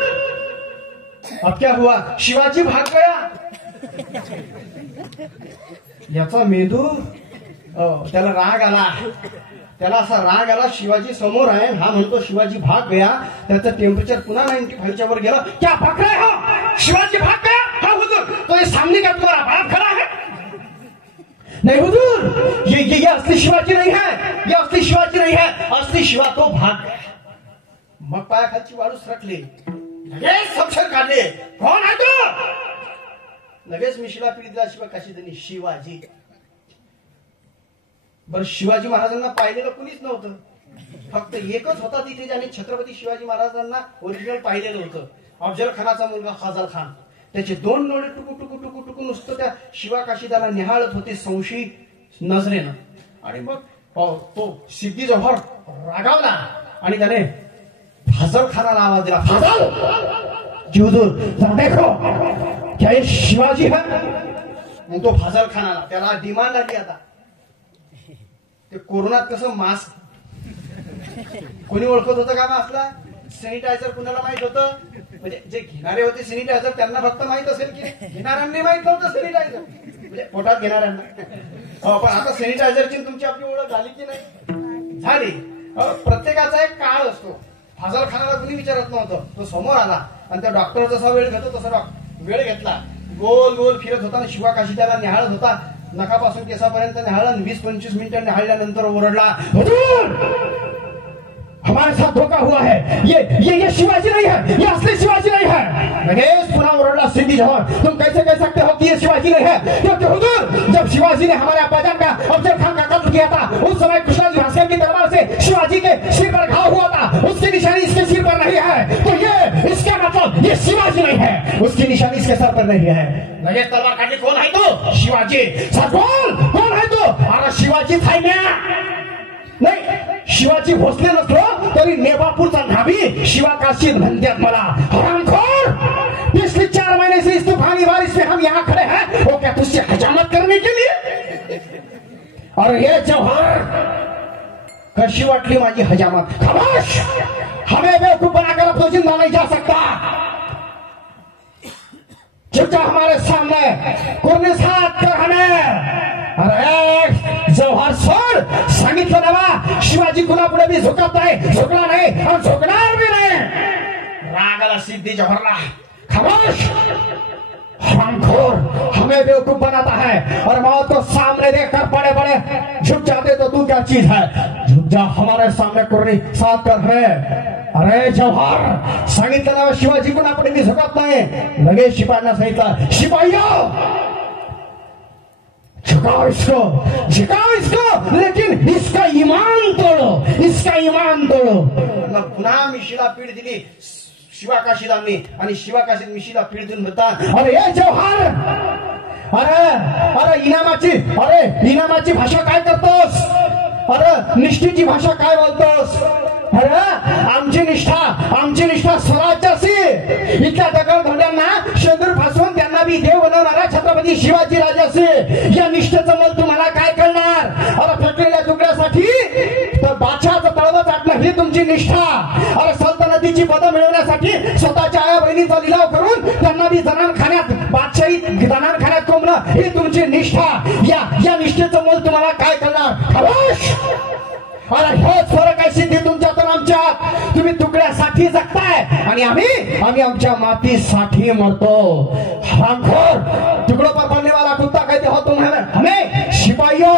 अब क्या हुआ? शिवाजी भाग गया. याचा मेंदू, त्याला राग आला. असा राग आला, शिवाजी समोर आहे, हा म्हणतो शिवाजी भाग गया. त्याचं टेम्परेचर पुन्हा 95च्या वर गेलं. क्या भाग रहे हो? शिवाजी भाग गया? हाँ हुजूर. तो ये सामने का तुम्हारा बाप खड़ा है? नहीं हुजूर, ये असली शिवाजी नहीं है, असली शिवा तो भाग गया. मग पायाखालची वाळू सरकली. लगेच संशय काढले, कोण आहे तो? लगेच मिशीला पिढीला शिवा काशीदानी, शिवाजी. बरं, शिवाजी महाराजांना पाहिलेलं कुणीच नव्हतं. फक्त एकच होता तिथे ज्याने छत्रपती शिवाजी महाराजांना ओरिजिनल पाहिलेलं होतं. अफजल खानाचा मुलगा फाजल खान. त्याचे 2 डोळे टुकू टुकू टुकू टुकू नुसतं त्या शिवाकाशीदाला निहाळत होते संशयी नजरेनं. आणि मग तो सिद्धी जोहर रागावला आणि त्याने फाजल खानाला आवाज दिला, फाजल हुजूर जरा देखो क्या ये शिवाजी है. मग तो फाजल खानाला त्याला डिमांड आली. आता ते कोरोनात कसं मास्क कोणी ओळखत होतं का मास्कला? सॅनिटायझर कुणाला माहित होतं? म्हणजे जे घेणारे होते सॅनिटायझर त्यांना फक्त माहित असेल की घेणाऱ्यांनी माहित नव्हतं सॅनिटायझर, म्हणजे पोटात घेणाऱ्यांना. पण आता सॅनिटायझरची तुमची आपली ओळख झाली की नाही? झाली. प्रत्येकाचा एक काळ असतो. फाजल खानाला कुणी विचारत नव्हतं. तो समोर आला आणि त्या डॉक्टर जसा वेळ घेतो तसा वेळ घेतला. गोल गोल फिरत होता. शिवाकाशी त्याला निहाळत होता. नखापासून केसापर्यंत निहाळलं. 20-25 मिनिटं निहाळल्यानंतर ओरडला, हमारे साथ धोखा हुआ है, ये शिवाजी नहीं है, ये असली शिवाजी नहीं है. लगेच पुन्हा ओरडला सिद्धी जोहर, तुम कैसे कह सकते हो कि ये शिवाजी नहीं है? क्योंकि हुजूर जब शिवाजी ने हमारे अब्बाजान का अफजल खान का कत्ल किया था उस समय कृष्णाजी भास्कर की तलवार से शिवाजी के सिर पर घाव हुआ था. उसकी निशानी इसके सिर पर नहीं है, तो ये इसका मतलब ये शिवाजी नहीं है, उसकी निशानी इसके सर पर नहीं है. लगेच तलवार काढली. कोण आहे तो? शिवाजी. बोल कोण आहे तो? अरे शिवाजीच आहे ना. नाही शिवाजी भोसले नसलो तरी नेबापूरचा नाभी शिवाकाशी म्हणतात मला. हरामखोर, पिछले 4 महीने से इस तूफानी बारिश में हम यहाँ खड़े हैं, वो क्या तुझसे हजामत करने के लिए? और ये जौहर कशी वाटली माझी हजामत? खामोश, हमें बेवकूफ बनाकर अब तो जिंदा नहीं जा सकता. चुपचाप हमारे सामने कुर्निस हाथ कर हमें. अरे जौहर सोड, सांगितलं ना शिवाजी कुणापुढे भी झुकत नाही, झुकला नाही और झुकणार भी नहीं. रागाला सिद्धी जोहरला. खामोश, हरामखोर, हमें बेवकूफ बनाता है और मौत को सामने देखकर बड़े बड़े झुक जाते तो तू क्या चीज है? झुक जा हमारे सामने कुर्नी साथ कर है. अरे जौहर सांगितलं ना शिवाजी कुणापुढे मी झुकत नाही. लगेच शिपायांना सांगितलं, शिपाईयो झुकाओ इसको, झुकाओ इसको, लेकिन इसका ईमान तोड़ो, इसका ईमान तोड़ो. पुन्हा मिशीला पीठ दिली शिवाकाशीदांनी आणि शिवाकाशीत मिशीला पीठ देऊन म्हणतात, अरे हे जौहर, अरे अरे इनामाची भाषा काय करतोस? अरे निष्ठेची भाषा काय बोलतोस? अरे आमची निष्ठा स्वराज्याशी. इथल्या दगडधोंड्यांना शेंदूर फासवून त्यांना बी देव बनवणारा छत्रपती शिवाजी राजाशी. या निष्ठेचं मल तुम्हाला काय करणार? अरे फेकलेल्या तुकड्यासाठी तर बादशहाचं तळवं चाटणं ही तुमची निष्ठा. अरे सल्तनतीची पदं मिळवण्यासाठी स्वतःच्या आया बहिणीचा लिलाव करून त्यांना बी जनानखान्यात बादशाही जनानखान्यात कोंबणं ही तुमची निष्ठा. या निष्ठेचं मोल तुम्हाला काय करणार? खामोश. अरे हेच फरक आहे सिद्धी तुमच्यात आणि आमच्यात. तुम्ही तुकड्यासाठी जगताय आणि आम्ही आमच्या मातीसाठी मरतो. हरामखोर, टुकड़ों पर पड़ने वाला कुत्ता कहते हो तुम हमें. शिपाइयों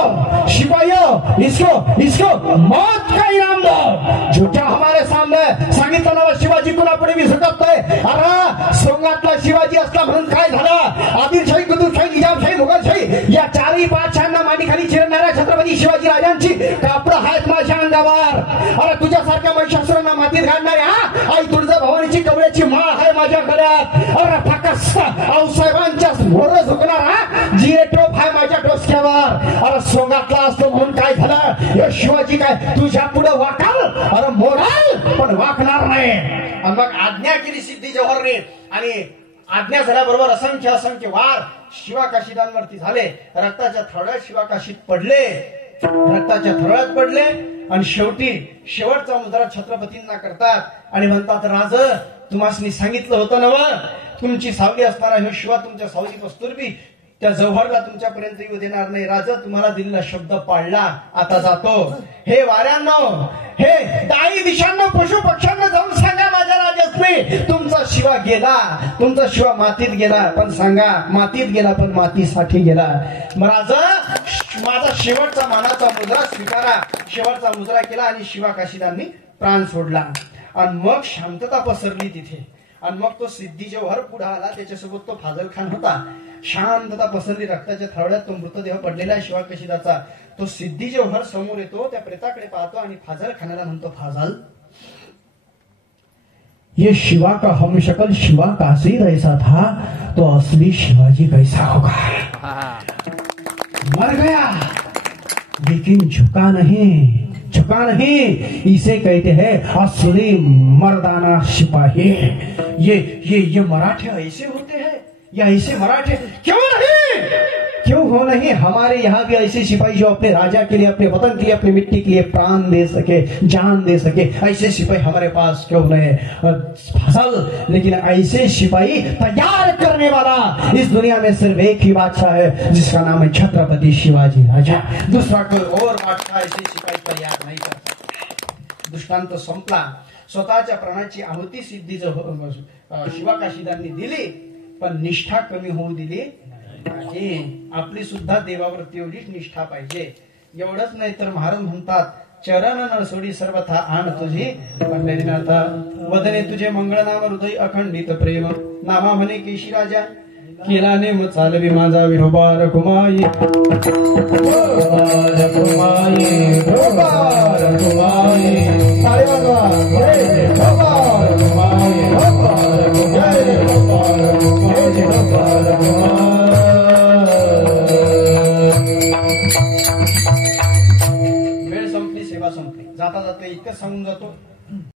इसको मौत का इनाम दो. झुठा हमारे सामने सांगितलं ना शिवाजी कुणापुढे मी झुकत नाही. अरे सोंगातला शिवाजी असला म्हणून काय झालं? आदिलशाही, कुतुबशाही, निजामशाही, मुघलशाही या 4ही बादशहांना मांडीखाली चिरणाऱ्या छत्रपती शिवाजी राजांची कापडं आहेत माझ्या अंगावर. अरे तुझ्यासारख्या महिषासुरांना मातीत घालणाऱ्या आई तुळजाभवानीची कवळ्याची माळ आहे माझ्या गळ्यात. अरे फकस्त आऊसाहेबांच्या मोर झुकणारा जिरे टोप आहे माझ्या डोसक्यावर. अरे सोंगातला असतो म्हणून काय झालं? हे शिवाजी काय तुझ्या पुढे वाकाल? अरे मोराल पण वाकणार नाही. आणि मग आज्ञा केली सिद्धी जोहरने आणि आज्ञा झाल्याबरोबर असंख्य वार शिवाकाशीदांवरती झाले. रक्ताच्या थोड्यात शिवाकाशीत पडले, रक्ताच्या थोड्यात पडले आणि शेवटचा मुद्रा छत्रपतींना करतात आणि म्हणतात, राज तुम्हाला सांगितलं होतं नव तुमची सावली असणारा हे शिवा तुमच्या सावली कस्तुरबी त्या जौहरला तुमच्यापर्यंत येऊ देणार नाही. राजा तुम्हाला दिलेला शब्द पाळला, आता जातो. हे वाऱ्यांनो, हे दाई दिशांना, पशु पक्ष्यांना जाऊन सांगा माझ्या राजासने तुमचा शिवा गेला, तुमचा शिवा मातीत गेला. पण सांगा मातीत गेला पण मातीसाठी गेला. राजा माझा शेवटचा मानाचा मुद्रा स्वीकारा. शेवटचा मुद्रा केला आणि शिवाकाशीदांनी प्राण सोडला. आणि मग शांतता पसरली तिथे आणि मग तो सिद्धी जौहर पुढे आला, त्याच्यासोबत तो फाजल खान होता. शांतता पसरली, रक्ताच्या थावड्यात तो मृतदेह पडलेला शिवा कशीदाचा. तो सिद्धी जौहर समोर येतो, त्या प्रेताकडे पाहतो आणि फाजल खानाला म्हणतो, फाजल, ये शिवा का हम शक्ल शिवा काशीद ऐसा था तो असली शिवाजी कैसा होगा. मर गया लेकिन झुका नहीं, इसे कहते हैं असली मर्दाना सिपाही. ये मराठे ऐसे होते हैं, या ऐसे मराठे क्यों हो नहीं. हमारे यहाँ भी ऐसे सिपाही जो अपने राजा के लिए, अपने वतन के लिए, अपनी मिट्टी के लिए प्राण दे सके, जान दे सके, ऐसे सिपाही हमारे पास क्यों नहीं फसल. लेकिन ऐसे सिपाही तैयार करने वाला इस दुनिया में सिर्फ एक ही बादशाह है, जिसका नाम है छत्रपति शिवाजी राजा. दूसरा कोई और बादशाह ऐसे सिपाही तैयार नहीं कर सकता. दृष्टांत संपला. स्वतःच्या प्राणाची आहुती सिद्धी शिवा काशीदांनी दिली, पण निष्ठा कमी होऊ दिली नाही. आपली सुद्धा देवावरती एवढीच निष्ठा पाहिजे. एवढंच नाही तर महाराज म्हणतात, चरण न सोडी सर्वथा आण तुझी पंढरीनाथ. वदने तुझे मंगळनाम हृदय अखंडित प्रेम. नामा म्हणे केशी राजा, केला नेम चालवी माझा विठोबा रखुमाई. वेळ संपली, सेवा संपली. जाता जाता इतकं सांगून जातो,